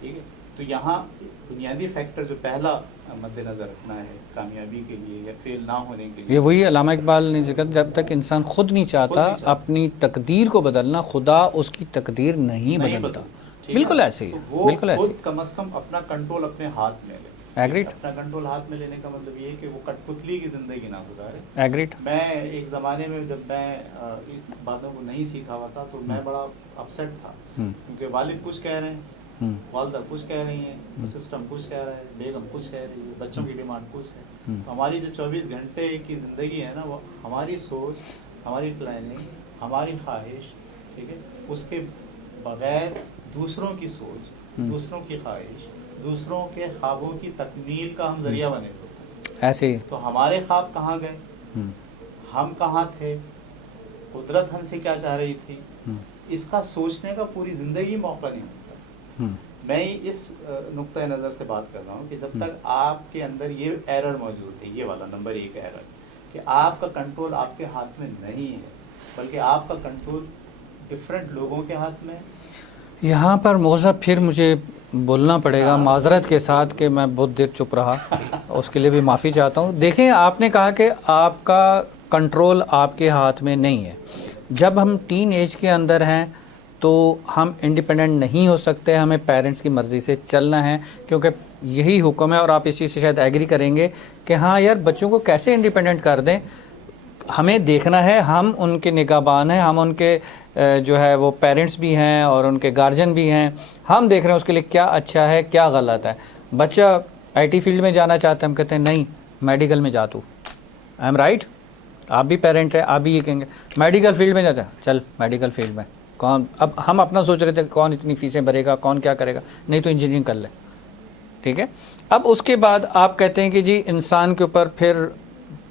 ٹھیک ہے, تو یہاں بنیادی فیکٹر جو پہلا مد نظر رکھنا ہے کامیابی کے لیے یا فیل نہ ہونے کے لیے, یہ وہی علامہ اقبال نے ذکر, جب تک انسان خود نہیں چاہتا اپنی تقدیر کو بدلنا, خدا اس کی تقدیر نہیں بدلتا. بالکل ایسے ہی, بالکل ایسے ہی. کم از کم اپنا کنٹرول اپنے ہاتھ میں لے. ایگریڈ. اپنا کنٹرول ہاتھ میں لینے کا مطلب یہ ہے کہ وہ کٹ پتلی کی زندگی نہ گزارے. ایگریڈ. میں ایک زمانے میں جب میں اس باتوں کو نہیں سیکھا ہوا تھا تو میں بڑا اپسیٹ تھا, کیونکہ والد کچھ کہہ رہے ہیں, والدہ کچھ کہہ رہی ہیں, سسٹم کچھ کہہ رہا ہے, بیگم کچھ کہہ رہی ہے, بچوں کی ڈیمانڈ کچھ ہے. تو ہماری جو 24 گھنٹے کی زندگی ہے نا, وہ ہماری سوچ, ہماری پلاننگ, ہماری خواہش, ٹھیک ہے, اس کے بغیر دوسروں کی سوچ, دوسروں کی خواہش, دوسروں کے خوابوں کی تکمیل کا ہم ذریعہ بنے تھے. ایسے ہی. تو ہمارے خواب کہاں گئے, ہم کہاں تھے, قدرت ہم سے کیا چاہ رہی تھی, اس کا سوچنے کا پوری زندگی موقع نہیں ملتا. میں اس نقطۂ نظر سے بات کر رہا ہوں کہ جب تک آپ کے اندر یہ ایرر موجود ہے, یہ والا نمبر 1 ایرر, کہ آپ کا کنٹرول آپ کے ہاتھ میں نہیں ہے بلکہ آپ کا کنٹرول ڈفرینٹ لوگوں کے ہاتھ میں. یہاں پر موضوع پھر مجھے بولنا پڑے گا معذرت کے ساتھ کہ میں بہت دیر چپ رہا, اس کے لیے بھی معافی چاہتا ہوں. دیکھیں, آپ نے کہا کہ آپ کا کنٹرول آپ کے ہاتھ میں نہیں ہے. جب ہم ٹین ایج کے اندر ہیں تو ہم انڈیپینڈنٹ نہیں ہو سکتے, ہمیں پیرنٹس کی مرضی سے چلنا ہے, کیونکہ یہی حکم ہے, اور آپ اس چیز سے شاید ایگری کریں گے کہ ہاں یار بچوں کو کیسے انڈیپینڈنٹ کر دیں, ہمیں دیکھنا ہے, ہم ان کے نگہبان ہیں, ہم ان کے جو ہے وہ پیرنٹس بھی ہیں اور ان کے گارجن بھی ہیں, ہم دیکھ رہے ہیں اس کے لیے کیا اچھا ہے کیا غلط ہے. بچہ IT فیلڈ میں جانا چاہتا ہے, ہم کہتے ہیں نہیں میڈیکل میں جا تو, آئی ایم رائٹ, آپ بھی پیرنٹ ہیں, آپ بھی یہ کہیں گے میڈیکل فیلڈ میں جاتا ہے, چل میڈیکل فیلڈ میں کون, اب ہم اپنا سوچ رہے تھے کون اتنی فیسیں بھرے گا, کون کیا کرے گا, نہیں تو انجینئرنگ کر لے. ٹھیک ہے, اب اس کے بعد آپ کہتے ہیں کہ جی انسان کے اوپر پھر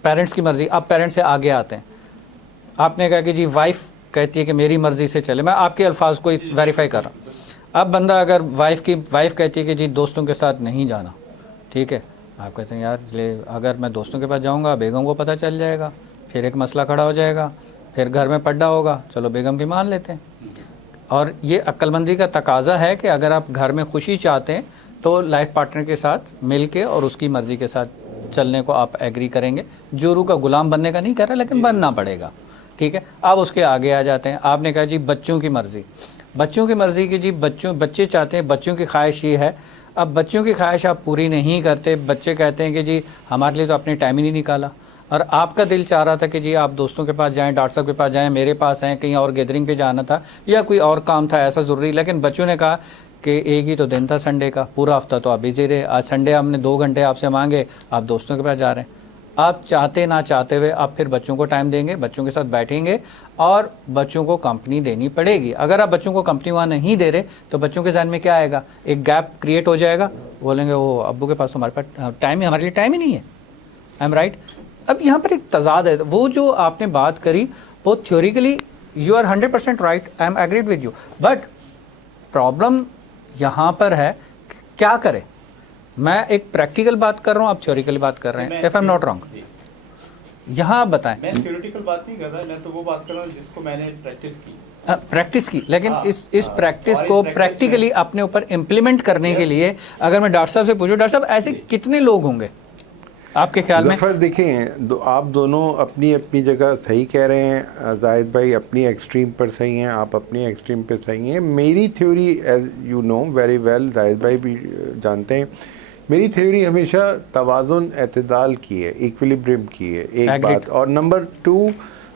پیرنٹس کی مرضی, آپ پیرنٹس سے آگے آتے ہیں. آپ نے کہا کہ جی وائف کہتی ہے کہ میری مرضی سے چلے, میں آپ کے الفاظ کو ویریفائی کر رہا ہوں. اب بندہ اگر وائف کہتی ہے کہ جی دوستوں کے ساتھ نہیں جانا, ٹھیک ہے, آپ کہتے ہیں یار اگر میں دوستوں کے پاس جاؤں گا بیگم کو پتہ چل جائے گا, پھر ایک مسئلہ کھڑا ہو جائے گا, پھر گھر میں پڈا ہوگا, چلو بیگم کی مان لیتے ہیں. اور یہ عقل مندی کا تقاضا ہے کہ اگر آپ گھر میں خوشی چاہتے ہیں تو لائف پارٹنر کے ساتھ مل کے اور اس کی مرضی کے ساتھ چلنے کو آپ ایگری کریں گے. جورو کا غلام بننے کا نہیں کہہ رہا, لیکن بننا پڑے گا. ٹھیک ہے, آپ اس کے آگے آ جاتے ہیں. آپ نے کہا جی بچوں کی مرضی, بچوں کی مرضی کی جی بچے چاہتے ہیں, بچوں کی خواہش یہ ہے. اب بچوں کی خواہش آپ پوری نہیں کرتے, بچے کہتے ہیں کہ جی ہمارے لیے تو اپنے ٹائم ہی نہیں نکالا, اور آپ کا دل چاہ رہا تھا کہ جی آپ دوستوں کے پاس جائیں, ڈاکٹر صاحب کے پاس جائیں, میرے پاس ہیں, کہیں اور گیدرنگ پہ جانا تھا یا کوئی اور کام تھا ایسا ضروری, لیکن بچوں نے کہا کہ ایک ہی تو دن تھا سنڈے کا, پورا ہفتہ تو آپ بزی رہے, آج سنڈے ہم نے 2 گھنٹے آپ سے مانگے, آپ دوستوں کے پاس جا رہے ہیں. آپ چاہتے نہ چاہتے ہوئے آپ پھر بچوں کو ٹائم دیں گے, بچوں کے ساتھ بیٹھیں گے اور بچوں کو کمپنی دینی پڑے گی. اگر آپ بچوں کو کمپنی وہاں نہیں دے رہے تو بچوں کے ذہن میں کیا آئے گا, ایک گیپ کریٹ ہو جائے گا, بولیں گے وہ ابو کے پاس تو ہمارے پاس ٹائم ہے, ہمارے لیے ٹائم ہی نہیں ہے. I am right. اب یہاں پر ایک تضاد ہے, وہ جو آپ نے بات کری وہ theoretically you are 100% right, I am agreed with you, but problem یہاں پر ہے کیا کرے. میں ایک پریکٹیکل بات کر رہا ہوں, آپ تھیوریکل بات کر رہے ہیں, if I am not wrong. یہاں آپ بتائیں. میں تھیوریٹیکل بات نہیں کر رہا, میں تو وہ بات کر رہا ہوں جس کو میں نے پریکٹس کی, لیکن اس پریکٹس کو پریکٹیکلی اپنے اوپر امپلیمنٹ کرنے کے لیے اگر میں ڈاکٹر صاحب سے پوچھوں, ڈاکٹر صاحب ایسے کتنے لوگ ہوں گے آپ کے خیال میں؟ ظفر دیکھیں، آپ دونوں اپنی اپنی جگہ صحیح کہہ رہے ہیں، زاہد بھائی اپنی ایکسٹریم پر صحیح ہیں، آپ اپنی ایکسٹریم پہ صحیح ہیں. میری theory as you know very well, Zahid بھائی بھی جانتے ہیں، میری تھیوری ہمیشہ توازن، اعتدال کی ہے، ایکویلیبریم کی ہے، ایک بات. اور نمبر 2،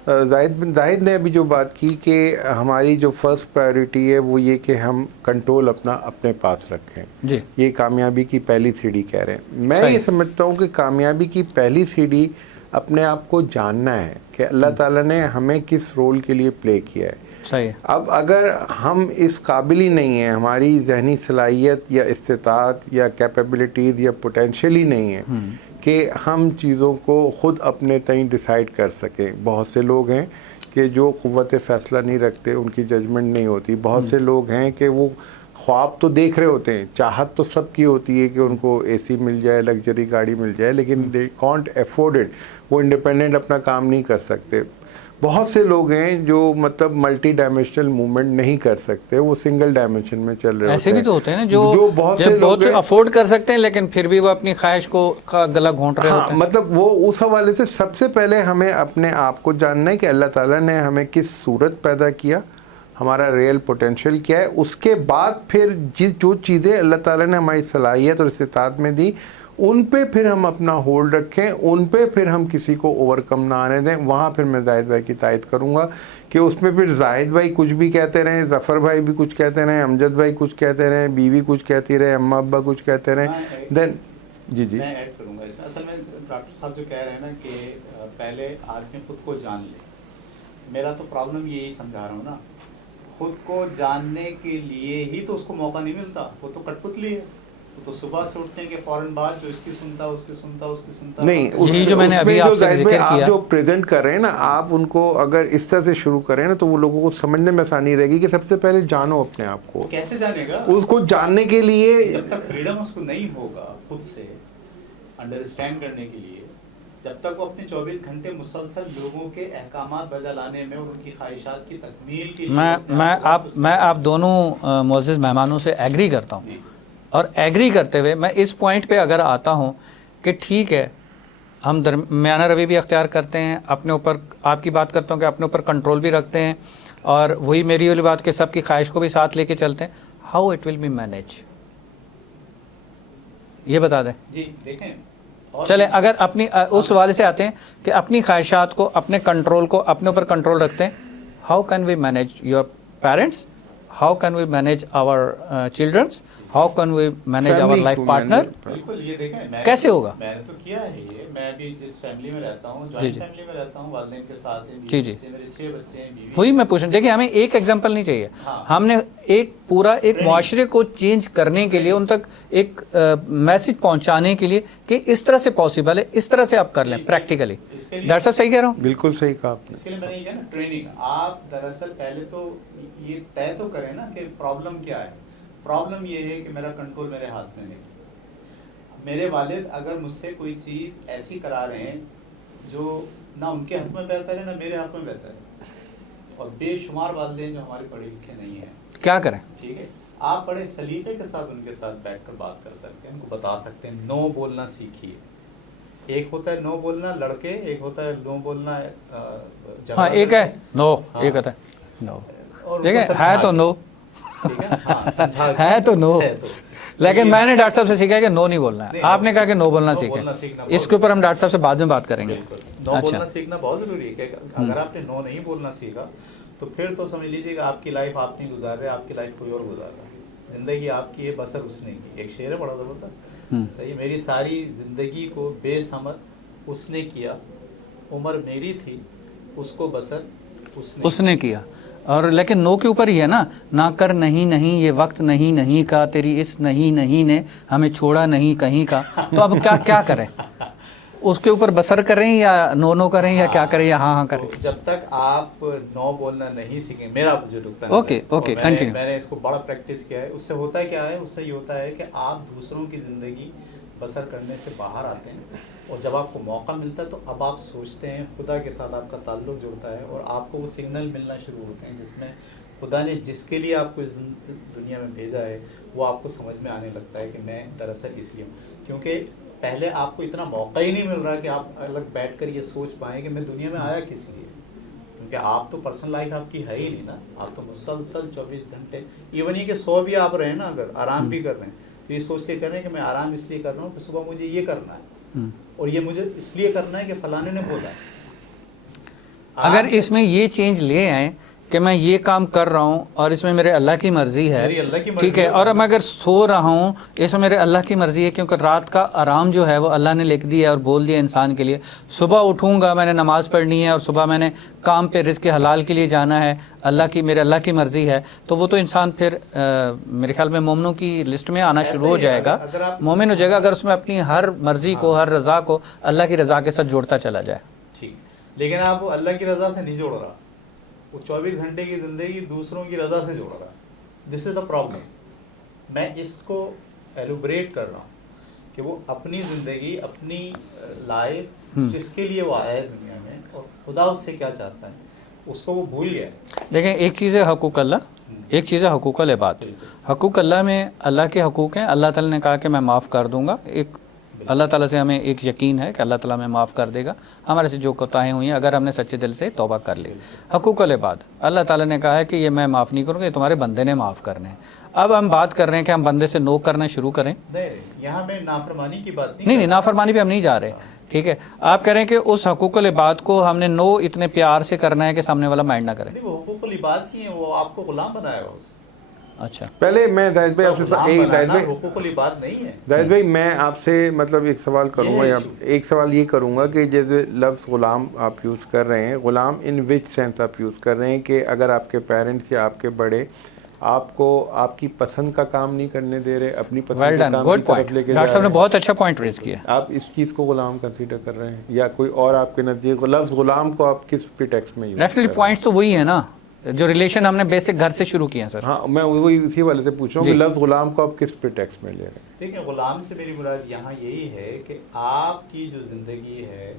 زاہد نے ابھی جو بات کی کہ ہماری جو فرسٹ پرائیورٹی ہے وہ یہ کہ ہم کنٹرول اپنے پاس رکھیں. جی یہ کامیابی کی پہلی سیڑھی کہہ رہے ہیں. میں صحیح. یہ سمجھتا ہوں کہ کامیابی کی پہلی سیڑھی اپنے آپ کو جاننا ہے کہ اللہ تعالیٰ نے ہمیں کس رول کے لیے پلے کیا ہے. صحیح. اب اگر ہم اس قابل ہی نہیں ہیں، ہماری ذہنی صلاحیت یا استطاعت یا کیپیبلٹیز یا پوٹینشیل ہی نہیں ہے کہ ہم چیزوں کو خود اپنے تئیں ڈیسائیڈ کر سکیں. بہت سے لوگ ہیں کہ جو قوت فیصلہ نہیں رکھتے، ان کی ججمنٹ نہیں ہوتی. بہت سے لوگ ہیں کہ وہ خواب تو دیکھ رہے ہوتے ہیں، چاہت تو سب کی ہوتی ہے کہ ان کو اے سی مل جائے، لگژری گاڑی مل جائے، لیکن دے کانٹ افورڈ اٹ. وہ انڈیپینڈنٹ اپنا کام نہیں کر سکتے. بہت سے لوگ ہیں جو مطلب ملٹی ڈائمینشنل موومنٹ نہیں کر سکتے، وہ سنگل ڈائمینشن میں چل رہے ہوتے ہیں. ایسے بھی تو ہوتے ہیں نا جو بہت سے بہت لوگ افورڈ کر سکتے ہیں لیکن پھر بھی وہ اپنی خواہش کو کا گلا گھونٹ رہے ہوتے ہیں. مطلب وہ اس حوالے سے سب سے پہلے ہمیں اپنے آپ کو جاننا ہے کہ اللہ تعالیٰ نے ہمیں کس صورت پیدا کیا، ہمارا ریئل پوٹینشیل کیا ہے. اس کے بعد پھر جو چیزیں اللہ تعالیٰ نے ہماری صلاحیت اور استطاعت میں دی، ان پہ پھر ہم اپنا ہولڈ رکھیں، ان پہ پھر ہم کسی کو اوور کم نہ آنے دیں. وہاں پھر میں زاہد بھائی کی تائید کروں گا کہ اس میں پھر زاہد بھائی کچھ بھی کہتے رہیں، ظفر بھائی بھی کچھ کہتے رہیں، امجد بھائی کچھ کہتے رہیں، بیوی کچھ کہتی رہے، اماں ابا کچھ کہتے رہیں، دین جی میں ایڈ کروں گا اس میں. اصل میں ڈاکٹر صاحب جو کہہ رہے ہیں نا کہ پہلے آدمی خود کو جان لے، میرا تو پرابلم یہی سمجھا رہا ہوں نا. خود کو جاننے کے لیے ہی تو اس کو موقع نہیں ملتا. وہ تو کٹ پتلی ہے، وہ تو صبح سے اٹھتے ہیں کہ فوراً بعد جو اس کی سنتا اس کی سنتا اس کی سنتا. نہیں، یہی جو میں نے ابھی آپ سے ذکر کیا، آپ جو پریزنٹ کر رہے ہیں نا، آپ ان کو اگر اس طرح سے شروع کریں نا تو وہ لوگوں کو سمجھنے میں آسانی رہے گی کہ سب سے پہلے جانو اپنے آپ کو. کیسے جانے گا؟ اس کو جاننے کے لیے جب تک فریڈم اس کو نہیں ہوگا خود سے انڈرسٹینڈ کرنے کے لیے، جب تک وہ اپنے 24 گھنٹے مسلسل لوگوں کے احکامات بجا لانے میں اور ان کی خواہشات کی تکمیل کے لیے، میں آپ دونوں معزز مہمانوں سے ایگری کرتا ہوں. اور ایگری کرتے ہوئے میں اس پوائنٹ پہ اگر آتا ہوں کہ ٹھیک ہے ہم درمیانہ روی بھی اختیار کرتے ہیں، اپنے اوپر آپ کی بات کرتا ہوں کہ اپنے اوپر کنٹرول بھی رکھتے ہیں، اور وہی میری والی بات کہ سب کی خواہش کو بھی ساتھ لے کے چلتے ہیں. How it will be manage, یہ بتا دیں. جی دیکھیں، چلیں اگر اپنی اس حوالے سے آتے ہیں کہ اپنی خواہشات کو، اپنے کنٹرول کو، اپنے اوپر کنٹرول رکھتے ہیں. How can we manage your parents, how can we manage our childrens, how can we manage our life partner. بالکل یہ دیکھیں کیسے ہوگا؟ میں نے تو کیا ہے یہ، میں بھی جس فیملی میں رہتا ہوں، جوائنٹ فیملی میں رہتا ہوں، والدین کے ساتھ ہیں، جی جی میرے 6 بچے ہیں، بیوی. وہی میں پوچھوں. دیکھیں ہمیں ایک ایگزامپل نہیں چاہیے، ہم نے ایک پورا ایک معاشرے کو چینج کرنے کے لیے، ان تک ایک میسج پہنچانے کے لیے کہ اس طرح سے پاسبل ہے، اس طرح سے آپ کر لیں پریکٹیکلی. ڈاکٹر صاحب صحیح کہہ رہا ہوں؟ بالکل صحیح کہا آپ نے. اس کے لیے میں نے یہ کہا نا ٹریننگ. آپ دراصل پہلے تو یہ طے تو کریں نا کہ پرابلم کیا ہے. پرابلم یہ ہے کہ میرا کنٹرول میرے ہاتھ میں نہیں. میرے والد اگر مجھ سے کوئی چیز ایسی کرا رہے ہیں جو نہ ان کے ہاتھ میں بہتر ہے نہ میرے ہاتھ میں بہتر ہے، اور بے شمار والدین جو ہمارے پڑھے لکھے نہیں ہیں، کیا کریں؟ ٹھیک ہے، آپ بڑے سلیقے کے ساتھ ان کے ساتھ بیٹھ کر بات کر سکتے ہیں، ان کو بتا سکتے ہیں نو بولنا سیکھیے. ایک ہوتا ہے نو بولنا لڑکے، ایک ہوتا ہے نو بولنا ہاں، ایک ہے نو، ایک ہوتا ہے نو. دیکھیں ہے تو نو، ہے تو نو، لیکن میں نے ڈاکٹر صاحب سے سیکھا ہے کہ نو نہیں بولنا ہے. آپ نے کہا کہ نو بولنا سیکھیں. اس کے اوپر ہم ڈاکٹر صاحب سے بعد میں بات کریں گے. نو بولنا سیکھنا بہت ضروری ہے کہ اگر آپ نے نو نہیں بولنا سیکھا تو پھر تو سمجھ لیجیے کہ آپ کی لائف آپ نہیں گزار رہے، آپ کی لائف کوئی اور گزار رہا ہے. زندگی آپ کی ہے، بسر اس نے کی. ایک شعر ہے بڑا زبردست، صحیح، میری ساری زندگی کو بے ثمر اس نے کیا، عمر میری تھی اس کو بسر اس نے کیا. اور لیکن نو کے اوپر ہی ہے نا، نہ کر نہیں نہیں یہ وقت نہیں نہیں کا، تیری اس نہیں نہیں نے ہمیں چھوڑا نہیں کہیں کا. تو اب کیا کریں؟ اس کے اوپر بسر کریں یا نو کریں یا کیا کریں یا ہاں کریں؟ جب تک آپ نو بولنا نہیں سیکھیں، میرا جو نقطہ اوکے کنٹینیو. میں نے اس کو بڑا پریکٹس کیا ہے. اس سے ہوتا ہے کیا ہے، اس سے یہ ہوتا ہے کہ آپ دوسروں کی زندگی بسر کرنے سے باہر آتے ہیں، اور جب آپ کو موقع ملتا ہے تو اب آپ سوچتے ہیں، خدا کے ساتھ آپ کا تعلق جڑتا ہے، اور آپ کو وہ سگنل ملنا شروع ہوتے ہیں جس میں خدا نے جس کے لیے آپ کو اس دنیا میں بھیجا ہے وہ آپ کو سمجھ میں آنے لگتا ہے کہ میں دراصل اس لیے ہوں. کیونکہ پہلے آپ کو اتنا موقع ہی نہیں مل رہا کہ آپ الگ بیٹھ کر یہ سوچ پائیں کہ میں دنیا میں آیا کس لیے، کیونکہ آپ تو پرسنل لائف آپ کی ہے ہی نہیں نا، آپ تو مسلسل 24 گھنٹے، ایون یہ کہ سو بھی آپ رہے نا، اگر آرام بھی کر رہے ہیں تو یہ سوچ کے کر رہے ہیں کہ میں آرام اس لیے کر رہا ہوں کہ صبح مجھے یہ کرنا ہے، اور یہ مجھے اس لیے کرنا ہے کہ فلانے نے بولا ہے۔ اگر اس میں یہ چینج لے آئیں کہ میں یہ کام کر رہا ہوں اور اس میں میرے اللہ کی مرضی ہے، ٹھیک ہے، اور میں اگر سو رہا ہوں اس میں میرے اللہ کی مرضی ہے، کیونکہ رات کا آرام جو ہے وہ اللہ نے لکھ دیا اور بول دیا انسان کے لیے، صبح اٹھوں گا میں نے نماز پڑھنی ہے اور صبح میں نے کام پہ رزق حلال کے لیے جانا ہے، میرے اللہ کی مرضی ہے، تو وہ تو انسان پھر میرے خیال میں مومنوں کی لسٹ میں آنا شروع ہو جائے گا، مومن ہو جائے گا اگر اس میں اپنی ہر مرضی کو، ہر رضا کو اللہ کی رضا کے ساتھ جوڑتا چلا جائے۔ ٹھیک، لیکن آپ اللہ کی رضا سے نہیں جوڑ رہا، وہ 24 گھنٹے کی زندگی دوسروں کی رضا سے جوڑ رہا ہے۔ دس از دا پرابلم۔ میں اس کو ایلوبریٹ کر رہا ہوں کہ وہ اپنی زندگی، اپنی لائف جس کے لیے وہ آیا ہے دنیا میں، اور خدا اس سے کیا چاہتا ہے اس کو وہ بھول گیا ہے۔ دیکھیں ایک چیز ہے حقوق اللہ، ایک چیز ہے حقوق العباد۔ حقوق اللہ میں اللہ کے حقوق ہیں، اللہ تعالیٰ نے کہا کہ میں معاف کر دوں گا، ایک اللہ تعالیٰ سے ہمیں ایک یقین ہے کہ اللہ تعالیٰ ہمیں معاف کر دے گا ہمارے سے جو کوتاہیں ہوئی ہیں اگر ہم نے سچے دل سے توبہ کر لی۔ حقوق العباد، اللہ تعالیٰ نے کہا ہے کہ یہ میں معاف نہیں کروں گا، یہ تمہارے بندے نے معاف کرنے ہیں۔ اب ہم بات کر رہے ہیں کہ ہم بندے سے نو کرنا شروع کریں، نہیں، یہاں میں نافرمانی کی بات نہیں نافرمانی پہ ہم نہیں جا رہے، ٹھیک ہے، آپ کہہ رہے ہیں کہ اس حقوق العباد کو ہم نے نو اتنے پیار سے کرنا ہے کہ سامنے والا مائنڈ نہ کرے۔ وہ حقوق العباد کی ہیں، وہ آپ کو غلام بنایا ہوا۔ اچھا، پہلے میں زاہد بھائی آپ سے حقوق العباد نہیں ہے۔ زاہد بھائی میں آپ سے مطلب ایک سوال کروں گا، یا ایک سوال یہ کروں گا کہ جیسے لفظ غلام آپ یوز کر رہے ہیں، غلام ان وچ سینس آپ یوز کر رہے ہیں کہ اگر آپ کے پیرنٹس یا آپ کے بڑے آپ کو آپ کی پسند کا کام نہیں کرنے دے رہے، اپنی پسند کا کام کی طرف لے کے جا رہے ہیں، ڈاکٹر صاحب نے بہت اچھا پوائنٹ ریز کیا، آپ اس چیز کو غلام کنسیڈر کر رہے ہیں یا کوئی اور آپ کے نزدیک لفظ غلام کو آپ کس پریٹیکسٹ میں یوز کر رہے ہیں؟ ڈیفینیٹلی پوائنٹس تو وہی ہیں نا جو ریلیشن ہم نے بیسک گھر سے شروع کیا ہے سر۔ ہاں میں وہی اسی والے سے پوچھ رہا ہوں کہ لفظ غلام کو آپ کس پریٹیکسٹ میں لے رہے ہیں؟ دیکھیں، غلام سے میری مراد یہاں یہی ہے کہ آپ کی جو زندگی ہے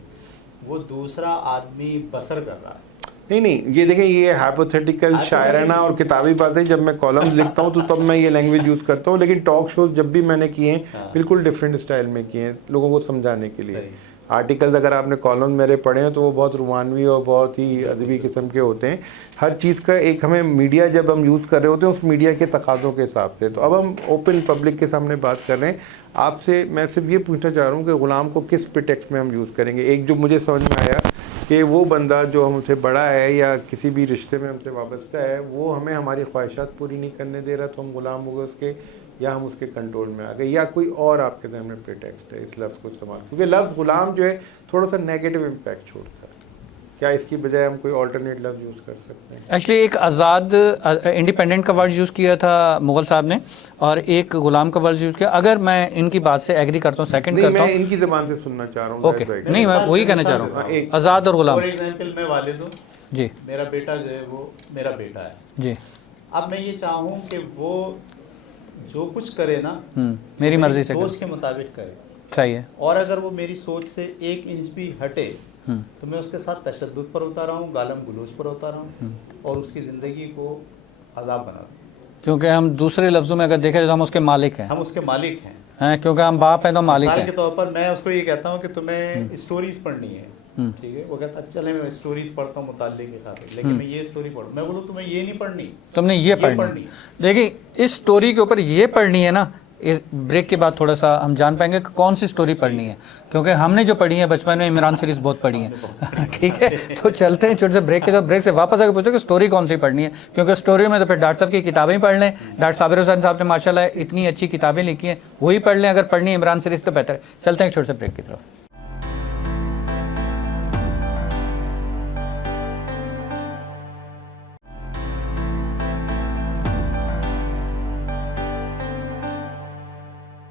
وہ دوسرا آدمی بسر کر رہا ہے۔ نہیں یہ دیکھیں، یہ ہائپوتھیٹیکل شاعرانہ اور کتابی باتیں، جب میں کالمز لکھتا ہوں تو تب میں یہ لینگویج یوز کرتا ہوں، لیکن ٹاک شوز جب بھی میں نے کیے ہیں بالکل ڈفرینٹ اسٹائل میں کیے ہیں لوگوں کو سمجھانے کے لیے۔ آرٹیکلز اگر آپ نے کالم میرے پڑھے ہیں تو وہ بہت رومانوی اور بہت ہی ادبی قسم کے ہوتے ہیں۔ ہر چیز کا ایک ہمیں میڈیا جب ہم یوز کر رہے ہوتے ہیں اس میڈیا کے تقاضوں کے حساب سے، تو اب ہم اوپن پبلک کے سامنے بات کر رہے ہیں۔ آپ سے میں صرف یہ پوچھنا چاہ رہا ہوں کہ غلام کو کس پریٹیکسٹ میں ہم یوز کریں گے؟ ایک جو مجھے سمجھ میں آیا کہ وہ بندہ جو ہم سے بڑا ہے یا کسی بھی رشتے میں ہم سے وابستہ ہے، وہ ہمیں ہماری خواہشات پوری نہیں کرنے دے رہا تو ہم غلام ہو گئے اس کے، یا ہم اس کے کنٹرول میں آ گئے، یا کوئی اور آپ کے ذہن میں پریٹیکسٹ ہے اس لفظ کو استعمال، کیونکہ لفظ غلام جو ہے تھوڑا سا نیگیٹو امپیکٹ چھوڑتا ہے، کیا اس کی بجائے ہم کوئی آلٹرنیٹ لفظ یوز کر سکتے ہیں؟ ایکچولی ایک آزاد انڈیپینڈنٹ کا ورڈ یوز کیا تھا مغل صاحب نے، اور ایک غلام کا ورڈ یوز کیا۔ اگر میں ان کی بات سے ایگری کرتا ہوں، سیکنڈ کرتا ہوں، میں ان کی زبان سے سننا چاہ رہا ہوں۔ اوکے، نہیں میں وہی کہنا چاہ رہا ہوں، آزاد اور غلام۔ فار ایگزامپل میں والد ہوں جی، میرا بیٹا جو ہے وہ میرا بیٹا ہے جی، اب میں یہ چاہوں کہ وہ جو کچھ کرے نا میری مرضی سے سوچ کے مطابق کرے، صحیح ہے، اور اگر وہ میری سوچ سے 1 انچ بھی ہٹے تو میں اس کے ساتھ تشدد پر اتارا ہوں، گالم گلوچ پر اتارا ہوں، اور اس کی زندگی کو عذاب بنا دوں، کیونکہ ہم دوسرے لفظوں میں اگر دیکھیں تو ہم اس کے مالک ہیں، ہم اس کے مالک ہیں۔ کیونکہ ہم باپ ہیں تو مالک مثال ہیں۔ کے طور پر میں اس کو یہ کہتا ہوں کہ تمہیں اسٹوریز پڑھنی ہے، ٹھیک ہے، وہ کہتا ہے چلے میں اسٹوریز پڑھتا ہوں مطالعے کے خاطر، لیکن میں یہ اسٹوری پڑھوں، میں بولوں تمہیں یہ نہیں پڑھنی، تم نے یہ پڑھنی۔ دیکھیں اس سٹوری کے اوپر یہ پڑھنی ہے نا، اس بریک کے بعد تھوڑا سا ہم جان پائیں گے کہ کون سی سٹوری پڑھنی ہے، کیونکہ ہم نے جو پڑھی ہے بچپن میں عمران سیریز بہت پڑھی ہیں، ٹھیک ہے، تو چلتے ہیں چھوٹے سے بریک کے ساتھ، بریک سے واپس آ کے پوچھتے کہ سٹوری کون سی پڑھنی ہے، کیونکہ سٹوری میں تو پھر ڈاکٹر صاحب کی کتابیں پڑھ لیں، ڈاکٹر صابر حسین صاحب نے ماشاءاللہ اتنی اچھی کتابیں لکھی ہیں، وہی پڑھ لیں، اگر پڑھنی ہے عمران سیریز تو بہتر ہے۔ چلتے ہیں چھوٹے سے بریک کی طرف۔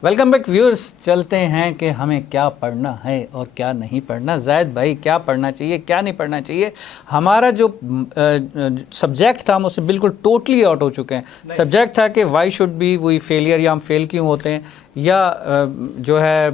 ویلکم بیک ویورز، چلتے ہیں کہ ہمیں کیا پڑھنا ہے اور کیا نہیں پڑھنا۔ زید بھائی کیا پڑھنا چاہیے کیا نہیں پڑھنا چاہیے؟ ہمارا جو سبجیکٹ تھا ہم اس سے بالکل ٹوٹلی آؤٹ ہو چکے ہیں۔ سبجیکٹ تھا کہ why should be we failure, یا ہم فیل کیوں ہوتے ہیں، یا جو ہے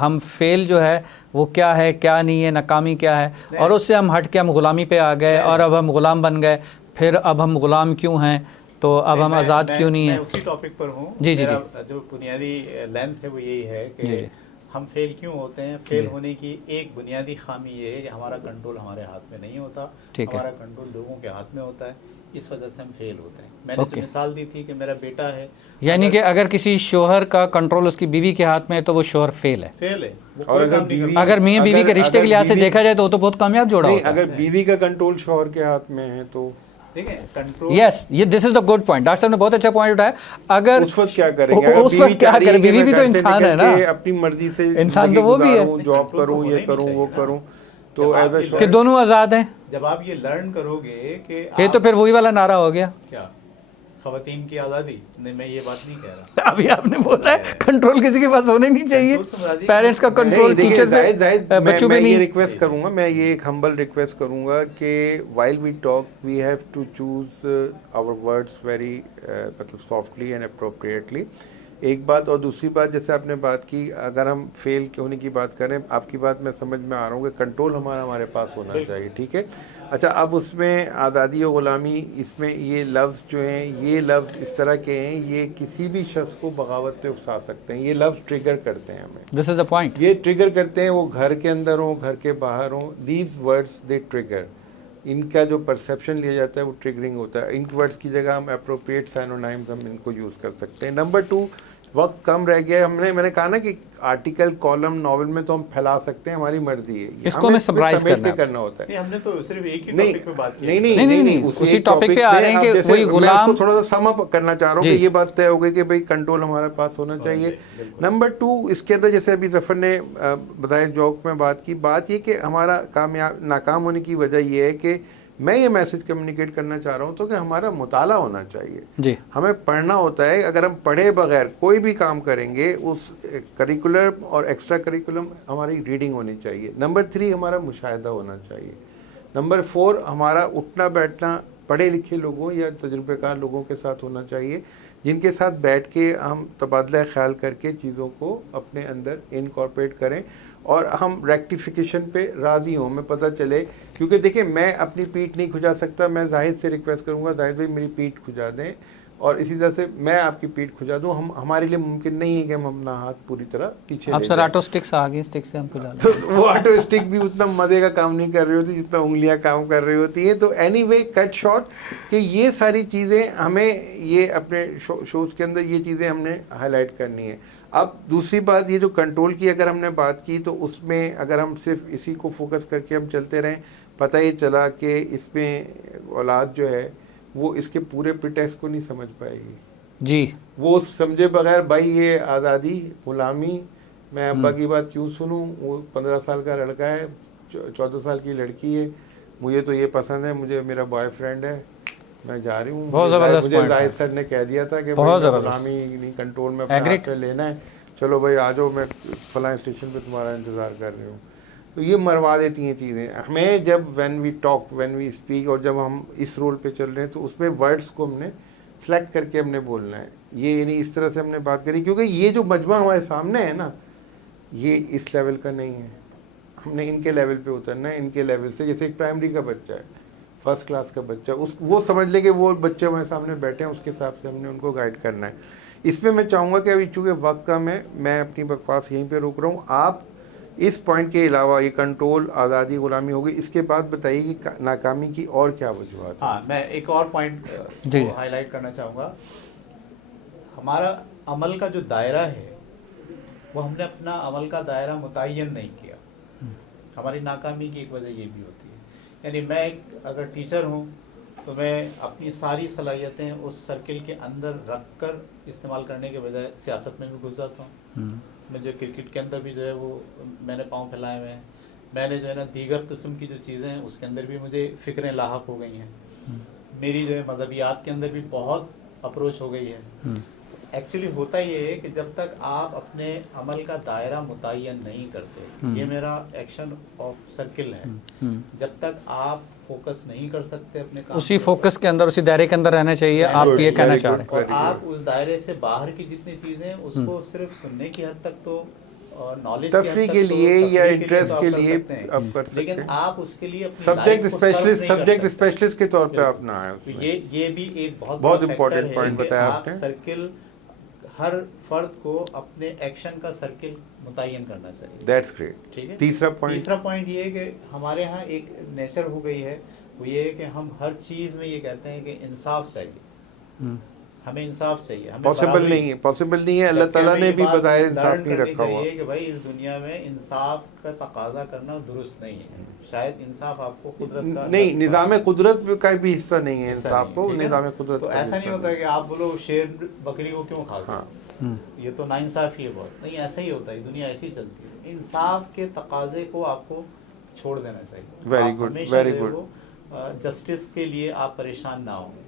ہم فیل جو ہے وہ کیا ہے کیا نہیں ہے، ناکامی کیا ہے، اور اس سے ہم ہٹ کے ہم غلامی پہ آ گئے اور اب ہم غلام بن گئے، پھر اب ہم غلام کیوں ہیں، تو اب ہم آزاد کیوں نہیں ہیں؟ میں اسی ٹاپک پر ہوں۔ جی جی جی، جو بنیادی لینتھ ہے وہ یہی ہے کہ ہم فیل کیوں ہوتے ہیں؟ فیل ہونے کی ایک بنیادی خامی یہ ہے کہ ہمارا کنٹرول ہمارے ہاتھ میں نہیں ہوتا، ہمارا کنٹرول لوگوں کے ہاتھ میں ہوتا ہے، اس وجہ سے ہم فیل ہوتے ہیں. میں نے جو مثال دی تھی کہ میرا بیٹا ہے، یعنی کہ اگر کسی شوہر کا کنٹرول اس کی بیوی کے ہاتھ میں ہے تو وہ شوہر فیل ہے. فیل ہے. اور اگر میاں بیوی کے رشتے کے لحاظ سے دیکھا جائے تو وہ تو بہت کامیاب جوڑا ہوتا ہے. اگر بیوی کا کنٹرول شوہر کے ہاتھ میں ہے تو یس، یہ دس is a good point. Doctor صاحب نے بہت اچھا پوائنٹ اٹھایا. اگر اس وقت کیا کریں گے؟ اس وقت کیا کریں؟ بیوی بھی تو انسان ہے نا، اپنی مرضی سے انسان تو وہ بھی ہے، جاب کروں، یہ کروں، وہ کروں، تو کہ دونوں آزاد ہیں. جب آپ یہ لرن کرو گے کہ یہ تو پھر وہی والا نعرہ ہو گیا، کیا خواتین کی آزادی. نہیں، میں یہ بات نہیں کہہ رہا. ابھی آپ نے بولا ہے کنٹرول کسی کے پاس ہونے نہیں چاہیے. پیرنٹس کا کنٹرول ٹیچر پہ، بچوں پہ میں یہ نہیں. ریکویسٹ کروں گا، میں یہ ایک ہمبل ریکویسٹ کروں گا کہ while we talk we have to choose our words very مطلب softly and appropriately. ایک بات. اور دوسری بات، جیسے آپ نے بات کی، اگر ہم فیل ہونے کی بات کریں، آپ کی بات میں سمجھ میں آ رہا ہوں کہ کنٹرول ہمارے پاس ہونا چاہیے. ٹھیک ہے. اچھا، اب اس میں آزادی و غلامی، اس میں یہ لفظ جو ہیں، یہ لفظ اس طرح کے ہیں، یہ کسی بھی شخص کو بغاوت پہ اکسا سکتے ہیں. یہ لفظ ٹریگر کرتے ہیں ہمیں. دس از اے پوائنٹ. یہ ٹریگر کرتے ہیں، وہ گھر کے اندر ہوں، گھر کے باہر ہوں. These words they trigger. ان کا جو پرسیپشن لیا جاتا ہے وہ ٹریگرنگ ہوتا ہے. ان ورڈز کی جگہ ہم اپروپریٹ سائنونائمز ہم ان کو یوز کر سکتے ہیں. نمبر 2، وقت کم رہ گیا. میں نے کہا نا کہ آرٹیکل، کالم، ناول میں تو ہم پھیلا سکتے ہیں، ہماری مرضی ہے. اس کو ہمیں سمرائز کرنا ہوتا ہے. ہم نے تو صرف ایک ہی ٹاپک پہ بات کی. نہیں، اسی ٹاپک پہ آ رہے ہیں کہ وہی غلام. تھوڑا سا سم اپ کرنا چاہ رہا ہوں کہ یہ بات طے ہو گئی کہ بھائی کنٹرول ہمارے پاس ہونا چاہیے. نمبر 2، اس کے اندر جیسے ابھی ظفر نے بظاہر جوک میں بات کی، بات یہ کہ ہمارا ناکام ہونے کی وجہ یہ ہے کہ میں یہ میسج کمیونیکیٹ کرنا چاہ رہا ہوں تو کہ ہمارا مطالعہ ہونا چاہیے. جی، ہمیں پڑھنا ہوتا ہے. اگر ہم پڑھے بغیر کوئی بھی کام کریں گے، اس کریکولر اور ایکسٹرا کریکولم ہماری ریڈنگ ہونی چاہیے. نمبر 3، ہمارا مشاہدہ ہونا چاہیے. نمبر 4، ہمارا اٹھنا بیٹھنا پڑھے لکھے لوگوں یا تجربے کار لوگوں کے ساتھ ہونا چاہیے، جن کے ساتھ بیٹھ کے ہم تبادلہ خیال کر کے چیزوں کو اپنے اندر انکارپوریٹ کریں اور ہم ریکٹیفیکیشن پہ راضی ہوں. میں پتہ چلے، کیونکہ دیکھیں میں اپنی پیٹھ نہیں کھجا سکتا. میں زاہد سے ریکویسٹ کروں گا، زاہد بھائی میری پیٹھ کھجا دیں، اور اسی طرح سے میں آپ کی پیٹھ کھجا دوں. ہمارے لیے ممکن نہیں ہے کہ ہم اپنا ہاتھ پوری طرح پیچھے. اب سر آٹو اسٹکس آ گئی، اسٹک سے ہم کھجا تو وہ آٹو اسٹک بھی اتنا مزے کا کام نہیں کر رہی ہوتی جتنا انگلیاں کام کر رہی ہوتی ہیں. تو اینی وے، کٹ شارٹ، کہ یہ ساری چیزیں ہمیں یہ اپنے شوز کے اندر یہ چیزیں ہم نے ہائی لائٹ کرنی ہے. اب دوسری بات، یہ جو کنٹرول کی اگر ہم نے بات کی تو اس میں اگر ہم صرف اسی کو فوکس کر کے ہم چلتے رہیں، پتہ یہ چلا کہ اس میں اولاد جو ہے وہ اس کے پورے پریٹیکسٹ کو نہیں سمجھ پائے گی. جی، وہ سمجھے بغیر بھائی یہ آزادی، غلامی، میں ابا کی بات کیوں سنوں، وہ 15 سال کا لڑکا ہے، 14 سال کی لڑکی ہے، مجھے تو یہ پسند ہے، مجھے میرا بوائے فرینڈ ہے، میں جا رہی ہوں. بہت زبردست مجھے زاہد سر نے کہہ دیا تھا کہ غلامی نہیں، کنٹرول میں اپنے ہاتھ پہ لینا ہے، چلو بھائی آ جاؤ، میں فلاں اسٹیشن پہ تمہارا انتظار کر رہی ہوں. تو یہ مروا دیتی ہیں چیزیں ہمیں. جب when we talk, when we speak, اور جب ہم اس رول پہ چل رہے ہیں تو اس میں ورڈس کو ہم نے سلیکٹ کر کے ہم نے بولنا ہے. یہ یعنی اس طرح سے ہم نے بات کری، کیونکہ یہ جو مجمع ہمارے سامنے ہے نا، یہ اس لیول کا نہیں ہے. ہم نے ان کے لیول پہ اترنا ہے، ان کے لیول سے. جیسے ایک پرائمری کا بچہ ہے، فرسٹ کلاس کا بچہ، وہ سمجھ لے کہ وہ بچے ہمارے سامنے بیٹھے ہیں، اس کے حساب سے ہم نے ان کو گائیڈ کرنا ہے. اس میں میں چاہوں گا کہ ابھی چونکہ وقت کم ہے، میں اپنی بکواس یہیں پہ روک رہا ہوں. آپ اس پوائنٹ کے علاوہ، یہ کنٹرول، آزادی، غلامی ہوگی، اس کے بعد بتائیے کہ ناکامی کی اور کیا وجوہات ہیں. ہاں، میں ایک اور پوائنٹ ہائی لائٹ کرنا چاہوں گا. ہمارا عمل کا جو دائرہ ہے، وہ ہم نے اپنا عمل کا دائرہ متعین نہیں کیا. ہماری ناکامی کی ایک وجہ یہ بھی ہوتی ہے. یعنی میں اگر ٹیچر ہوں تو میں اپنی ساری صلاحیتیں اس سرکل کے اندر رکھ کر استعمال کرنے کے بجائے سیاست میں بھی گھس جاتا ہوں. مجھے کرکٹ کے اندر بھی جو ہے وہ میں نے پاؤں پھیلائے ہوئے ہیں. میں نے جو ہے نا دیگر قسم کی جو چیزیں ہیں اس کے اندر بھی مجھے فکریں لاحق ہو گئی ہیں. میری جو ہے مذہبیات کے اندر بھی بہت اپروچ ہو گئی ہے. ایکچولی ہوتا یہ ہے کہ جب تک آپ اپنے عمل کا دائرہ متعین نہیں کرتے، یہ میرا ایکشن آف سرکل ہے، جب تک آپ فوکس نہیں کر سکتے اپنے کام، اسی فوکس کے اندر، اسی دائرے کے اندر رہنا چاہیے. آپ یہ کہنا چاہ رہے ہیں. اور آپ اس دائرے سے باہر کی جتنی چیزیں اس کو صرف سننے کی حد تک تو نالج تفریح کے لیے یا انٹرسٹ کے لیے آپ کر سکتے ہیں، لیکن آپ اس کے لیے سبجیکٹ اسپیشلسٹ کے طور پہ آپ نہ آئے. یہ بھی ایک بہت امپورٹنٹ پوائنٹ بتایا آپ نے. سرکل ہر فرد کو اپنے ایکشن کا سرکل متعین کرنا چاہیے. That's great. ٹھیک ہے. تیسرا پوائنٹ یہ ہے کہ ہمارے ہاں ایک نیچر ہو گئی ہے, وہ یہ ہے کہ ہم ہر چیز میں یہ کہتے ہیں کہ انصاف چاہیے, ہمیں انصاف چاہیے. پاسبل نہیں ہے. اللہ تعالیٰ نے بھی بظاہر انصاف نہیں رکھا ہوا کہ بھائی اس دنیا میں انصاف کا تقاضا کرنا درست نہیں ہے. شاید انصاف آپ کو قدرت کا نہیں, نظام قدرت کا بھی حصہ نہیں ہے انصاف کو, نظام قدرت. تو ایسا نہیں ہوتا کہ آپ بولو شیر بکری کو کیوں کھاتے ہیں, یہ تو ناانصافی ہے بہت. نہیں, ایسا ہی ہوتا ہے, دنیا ایسی چلتی ہے. انصاف کے تقاضے کو آپ کو چھوڑ دینا چاہیے. Very good, very good. Justice کے لیے آپ پریشان نہ ہوں.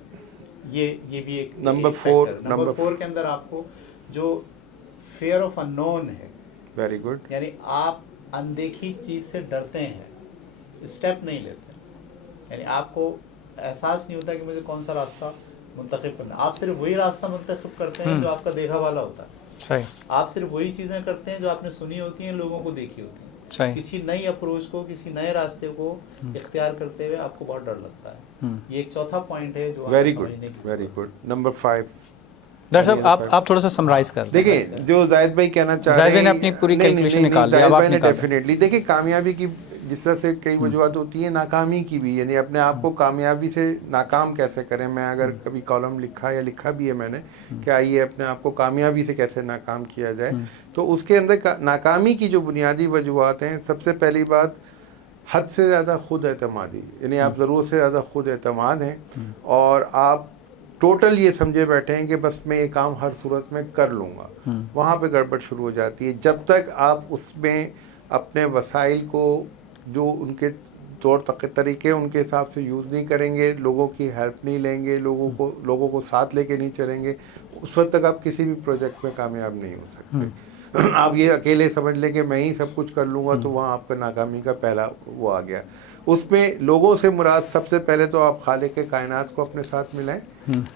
یہ بھی ایک نمبر 4 کے اندر آپ کو جو فیئر آف انون ہے, ویری گڈ, یعنی آپ اندیکھی چیز سے ڈرتے ہیں, اسٹیپ نہیں لیتے. یعنی آپ کو احساس نہیں ہوتا کہ مجھے کون سا راستہ منتخب کرنا. آپ صرف وہی راستہ منتخب کرتے ہیں جو آپ کا دیکھا والا ہوتا ہے. صحیح. آپ صرف وہی چیزیں کرتے ہیں جو آپ نے سنی ہوتی ہیں, لوگوں کو دیکھی ہوتی ہیں. صحیح. کسی نئی اپروچ کو, کسی نئے راستے کو اختیار کرتے ہوئے آپ کو بہت ڈر لگتا ہے. یہ ایک چوتھا پوائنٹ ہے جو very good, very good. Number 5. Doctor صاحب آپ تھوڑا سا سمرائز کر دیں. دیکھیں جو زاہد بھائی کہنا چاہ رہے ہیں, زاہد بھائی نے اپنی پوری کیلکولیشن نکال دی, اب آپ نکال. ڈیفینیٹلی دیکھیں کامیابی کی جس طرح سے کئی وجوہات ہوتی ہیں, ناکامی کی بھی. یعنی اپنے آپ کو کامیابی سے ناکام کیسے کریں. میں اگر کبھی کالم لکھا بھی ہے میں نے کہ آئیے اپنے آپ کو کامیابی سے کیسے ناکام کیا جائے, تو اس کے اندر ناکامی کی جو بنیادی وجوہات ہیں, سب سے پہلی بات حد سے زیادہ خود اعتمادی. یعنی آپ ضرورت سے زیادہ خود اعتماد ہیں اور آپ ٹوٹل یہ سمجھے بیٹھے ہیں کہ بس میں یہ کام ہر صورت میں کر لوں گا. وہاں پہ گڑبڑ شروع ہو جاتی ہے. جب تک آپ اس میں اپنے وسائل کو جو ان کے طور طریقے ان کے حساب سے یوز نہیں کریں گے, لوگوں کی ہیلپ نہیں لیں گے, لوگوں کو ساتھ لے کے نہیں چلیں گے, اس وقت تک آپ کسی بھی پروجیکٹ میں کامیاب نہیں ہو سکتے. آپ یہ اکیلے سمجھ لیں کہ میں ہی سب کچھ کر لوں گا, تو وہاں آپ کا ناکامی کا پہلا وہ آ گیا. اس میں لوگوں سے مراد سب سے پہلے تو آپ خالق کائنات کو اپنے ساتھ ملائیں,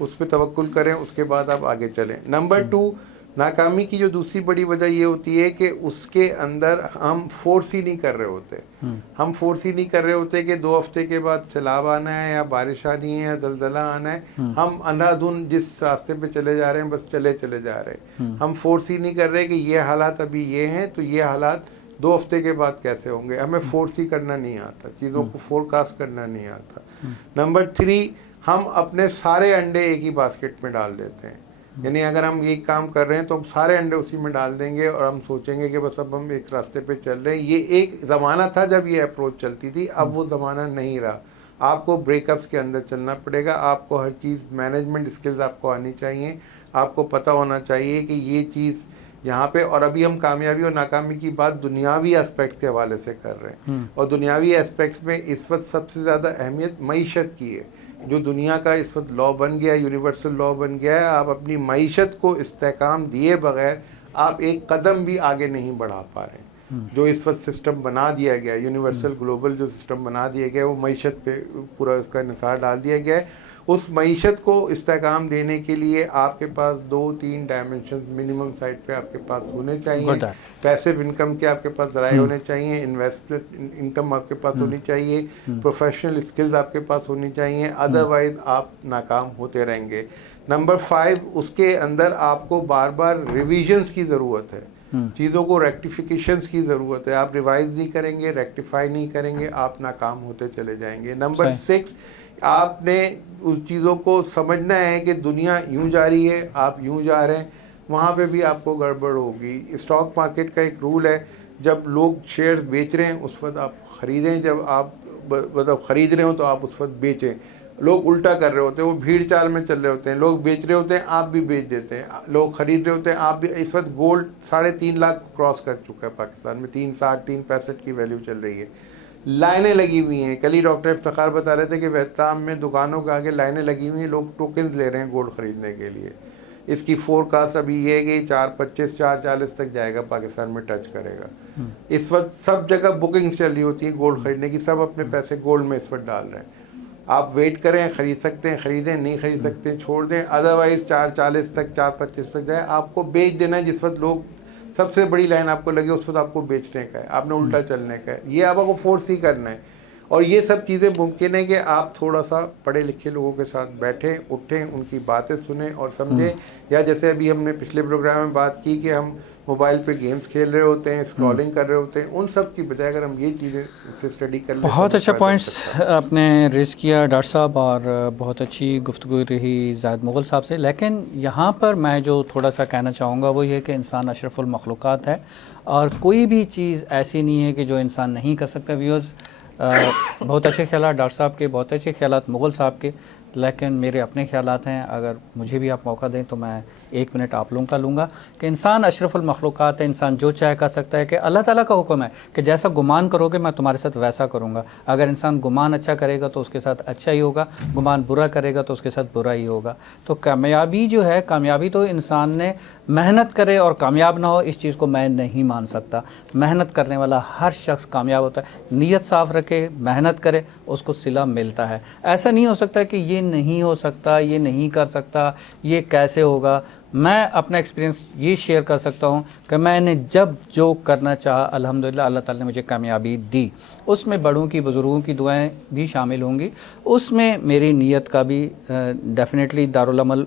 اس پہ توکل کریں, اس کے بعد آپ آگے چلیں. نمبر 2, ناکامی کی جو دوسری بڑی وجہ یہ ہوتی ہے کہ اس کے اندر ہم فورس ہی نہیں کر رہے ہوتے. ہم فورس ہی نہیں کر رہے ہوتے کہ 2 ہفتے کے بعد سیلاب آنا ہے یا بارش آنی ہے یا زلزلہ آنا ہے. ہم اندھا دھند جس راستے پہ چلے جا رہے ہیں بس چلے جا رہے ہیں. ہم فورس ہی نہیں کر رہے کہ یہ حالات ابھی یہ ہیں تو یہ حالات 2 ہفتے کے بعد کیسے ہوں گے. ہمیں فورس ہی کرنا نہیں آتا, چیزوں کو فور کاسٹ کرنا نہیں آتا. نمبر 3, ہم اپنے سارے انڈے ایک ہی باسکٹ میں ڈال دیتے ہیں. یعنی اگر ہم ایک کام کر رہے ہیں تو ہم سارے انڈے اسی میں ڈال دیں گے اور ہم سوچیں گے کہ بس اب ہم ایک راستے پہ چل رہے ہیں. یہ ایک زمانہ تھا جب یہ اپروچ چلتی تھی, اب وہ زمانہ نہیں رہا. آپ کو بریک اپس کے اندر چلنا پڑے گا. آپ کو ہر چیز مینجمنٹ اسکلز آپ کو آنی چاہیے. آپ کو پتہ ہونا چاہیے کہ یہ چیز یہاں پہ, اور ابھی ہم کامیابی اور ناکامی کی بات دنیاوی اسپیکٹ کے حوالے سے کر رہے ہیں, اور دنیاوی اسپیکٹس میں اس وقت سب سے زیادہ اہمیت معیشت کی ہے. جو دنیا کا اس وقت لا بن گیا ہے, یونیورسل لا بن گیا ہے, آپ اپنی معیشت کو استحکام دیے بغیر آپ ایک قدم بھی آگے نہیں بڑھا پا رہے ہیں. جو اس وقت سسٹم بنا دیا گیا ہے, یونیورسل گلوبل جو سسٹم بنا دیا گیا ہے, وہ معیشت پہ پورا اس کا انحصار ڈال دیا گیا ہے. اس معیشت کو استحکام دینے کے لیے آپ کے پاس 2-3 ڈائمنشنز منیمم سائٹ پہ آپ کے پاس ہونے چاہیے. پیسیو انکم کے آپ کے پاس ذرائع ہونے چاہیے, انویسٹمنٹ انکم آپ کے پاس ہونی چاہیے, پروفیشنل اسکلز آپ کے پاس ہونی چاہیے, ادروائز آپ ناکام ہوتے رہیں گے. نمبر 5, اس کے اندر آپ کو بار بار ریویژنز کی ضرورت ہے, چیزوں کو ریکٹیفیکیشنز کی ضرورت ہے. آپ ریوائز نہیں کریں گے, ریکٹیفائی نہیں کریں گے, آپ ناکام ہوتے چلے جائیں گے. نمبر 6, آپ نے اس چیزوں کو سمجھنا ہے کہ دنیا یوں جا رہی ہے, آپ یوں جا رہے ہیں, وہاں پہ بھی آپ کو گڑبڑ ہوگی. اسٹاک مارکیٹ کا ایک رول ہے, جب لوگ شیئرز بیچ رہے ہیں اس وقت آپ خریدیں, جب آپ مطلب خرید رہے ہوں تو آپ اس وقت بیچیں. لوگ الٹا کر رہے ہوتے ہیں, وہ بھیڑ چال میں چل رہے ہوتے ہیں, لوگ بیچ رہے ہوتے ہیں آپ بھی بیچ دیتے ہیں, لوگ خرید رہے ہوتے ہیں آپ بھی. اس وقت گولڈ 3.5 لاکھ کراس کر چکا ہے پاکستان میں, 360 365 کی ویلیو چل رہی ہے. لائنیں لگی ہوئی ہیں. کل ہی ڈاکٹر افتخار بتا رہے تھے کہ ویتنام میں دکانوں کے آگے لائنیں لگی ہوئی ہیں, لوگ ٹوکنز لے رہے ہیں گولڈ خریدنے کے لیے. اس کی فور کاسٹ ابھی یہ ہے کہ 4.25 4.40 تک جائے گا, پاکستان میں ٹچ کرے گا. اس وقت سب جگہ بکنگز چل رہی ہوتی ہیں گولڈ خریدنے کی, سب اپنے پیسے گولڈ میں اس وقت ڈال رہے ہیں. آپ ویٹ کریں, خرید سکتے ہیں خریدیں, نہیں خرید سکتے ہیں چھوڑ دیں, ادروائز 4.40 تک 4.25 تک جائے. آپ کو بیچ دینا ہے جس وقت لوگ سب سے بڑی لائن آپ کو لگے اس وقت آپ کو بیچنے کا ہے, آپ نے الٹا چلنے کا ہے. یہ آپ کو فورس ہی کرنا ہے. اور یہ سب چیزیں ممکن ہے کہ آپ تھوڑا سا پڑھے لکھے لوگوں کے ساتھ بیٹھیں اٹھیں ان کی باتیں سنیں اور سمجھیں. یا جیسے ابھی ہم نے پچھلے پروگرام میں بات کی کہ ہم موبائل پہ گیمز کھیل رہے ہوتے ہیں, اسکرولنگ کر رہے ہوتے ہیں, ان سب کی بجائے اگر ہم یہ چیزیں سے اسٹڈی کر لیں. بہت اچھا پوائنٹس آپ نے ریز کیا ڈاکٹر صاحب, اور بہت اچھی گفتگو رہی زاہد مغل صاحب سے. لیکن یہاں پر میں جو تھوڑا سا کہنا چاہوں گا وہ یہ کہ انسان اشرف المخلوقات ہے اور کوئی بھی چیز ایسی نہیں ہے کہ جو انسان نہیں کر سکتا. ویورز بہت اچھے خیالات ڈاکٹر صاحب کے, بہت اچھے خیالات مغل صاحب کے, لیکن میرے اپنے خیالات ہیں. اگر مجھے بھی آپ موقع دیں تو میں 1 منٹ آپ لوگوں کا لوں گا کہ انسان اشرف المخلوقات ہے, انسان جو چاہے کر سکتا ہے. کہ اللہ تعالیٰ کا حکم ہے کہ جیسا گمان کرو گے میں تمہارے ساتھ ویسا کروں گا. اگر انسان گمان اچھا کرے گا تو اس کے ساتھ اچھا ہی ہوگا, گمان برا کرے گا تو اس کے ساتھ برا ہی ہوگا. تو کامیابی جو ہے, کامیابی تو انسان نے محنت کرے اور کامیاب نہ ہو, اس چیز کو میں نہیں مان سکتا. محنت کرنے والا ہر شخص کامیاب ہوتا ہے. نیت صاف رکھے, محنت کرے, اس کو صلہ ملتا ہے. ایسا نہیں ہو سکتا کہ یہ نہیں ہو سکتا, یہ نہیں کر سکتا, یہ کیسے ہوگا. میں اپنا ایکسپیرینس یہ شیئر کر سکتا ہوں کہ میں نے جب جو کرنا چاہا الحمدللہ اللہ تعالیٰ نے مجھے کامیابی دی. اس میں بڑوں کی, بزرگوں کی دعائیں بھی شامل ہوں گی, اس میں میری نیت کا بھی ڈیفینیٹلی دارالعمل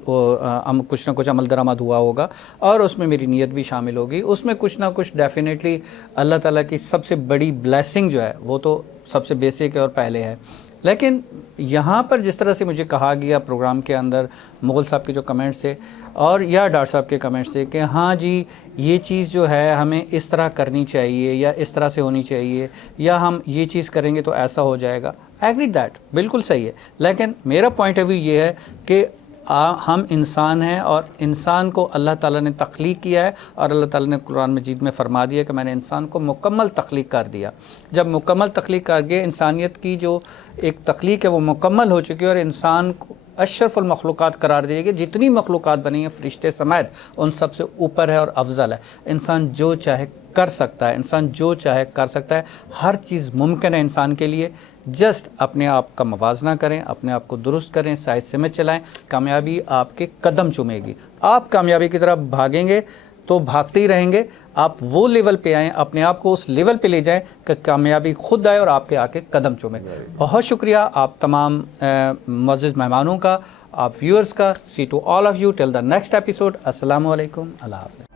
کچھ نہ کچھ عمل درآمد ہوا ہوگا, اور اس میں میری نیت بھی شامل ہوگی. اس میں کچھ نہ کچھ ڈیفینیٹلی اللہ تعالیٰ کی سب سے بڑی بلیسنگ جو ہے وہ تو سب سے بیسک ہے اور پہلے ہے. لیکن یہاں پر جس طرح سے مجھے کہا گیا پروگرام کے اندر مغل صاحب کے جو کمنٹس سے اور یا ڈاکٹر صاحب کے کمنٹس سے کہ ہاں جی یہ چیز جو ہے ہمیں اس طرح کرنی چاہیے یا اس طرح سے ہونی چاہیے یا ہم یہ چیز کریں گے تو ایسا ہو جائے گا, ایگری دیٹ بالکل صحیح ہے. لیکن میرا پوائنٹ آف ویو یہ ہے کہ ہم انسان ہیں اور انسان کو اللہ تعالیٰ نے تخلیق کیا ہے, اور اللہ تعالیٰ نے قرآن مجید میں فرما دیا کہ میں نے انسان کو مکمل تخلیق کر دیا. جب مکمل تخلیق کر گئے, انسانیت کی جو ایک تخلیق ہے وہ مکمل ہو چکی ہے, اور انسان کو اشرف المخلوقات قرار دیا گیا. جتنی مخلوقات بنی ہیں فرشتے سمیت ان سب سے اوپر ہے اور افضل ہے. انسان جو چاہے کر سکتا ہے, انسان جو چاہے کر سکتا ہے, ہر چیز ممکن ہے انسان کے لیے. جسٹ اپنے آپ کا موازنہ کریں, اپنے آپ کو درست کریں, صحیح سمت چلائیں, کامیابی آپ کے قدم چومے گی. آپ کامیابی کی طرف بھاگیں گے تو بھاگتے ہی رہیں گے. آپ وہ لیول پہ آئیں, اپنے آپ کو اس لیول پہ لے جائیں کہ کامیابی خود آئے اور آپ کے آ کے قدم چومے. بہت شکریہ آپ تمام معزز مہمانوں کا, آپ ویورز کا. See to all of you till the next episode. السلام علیکم, اللہ حافظ.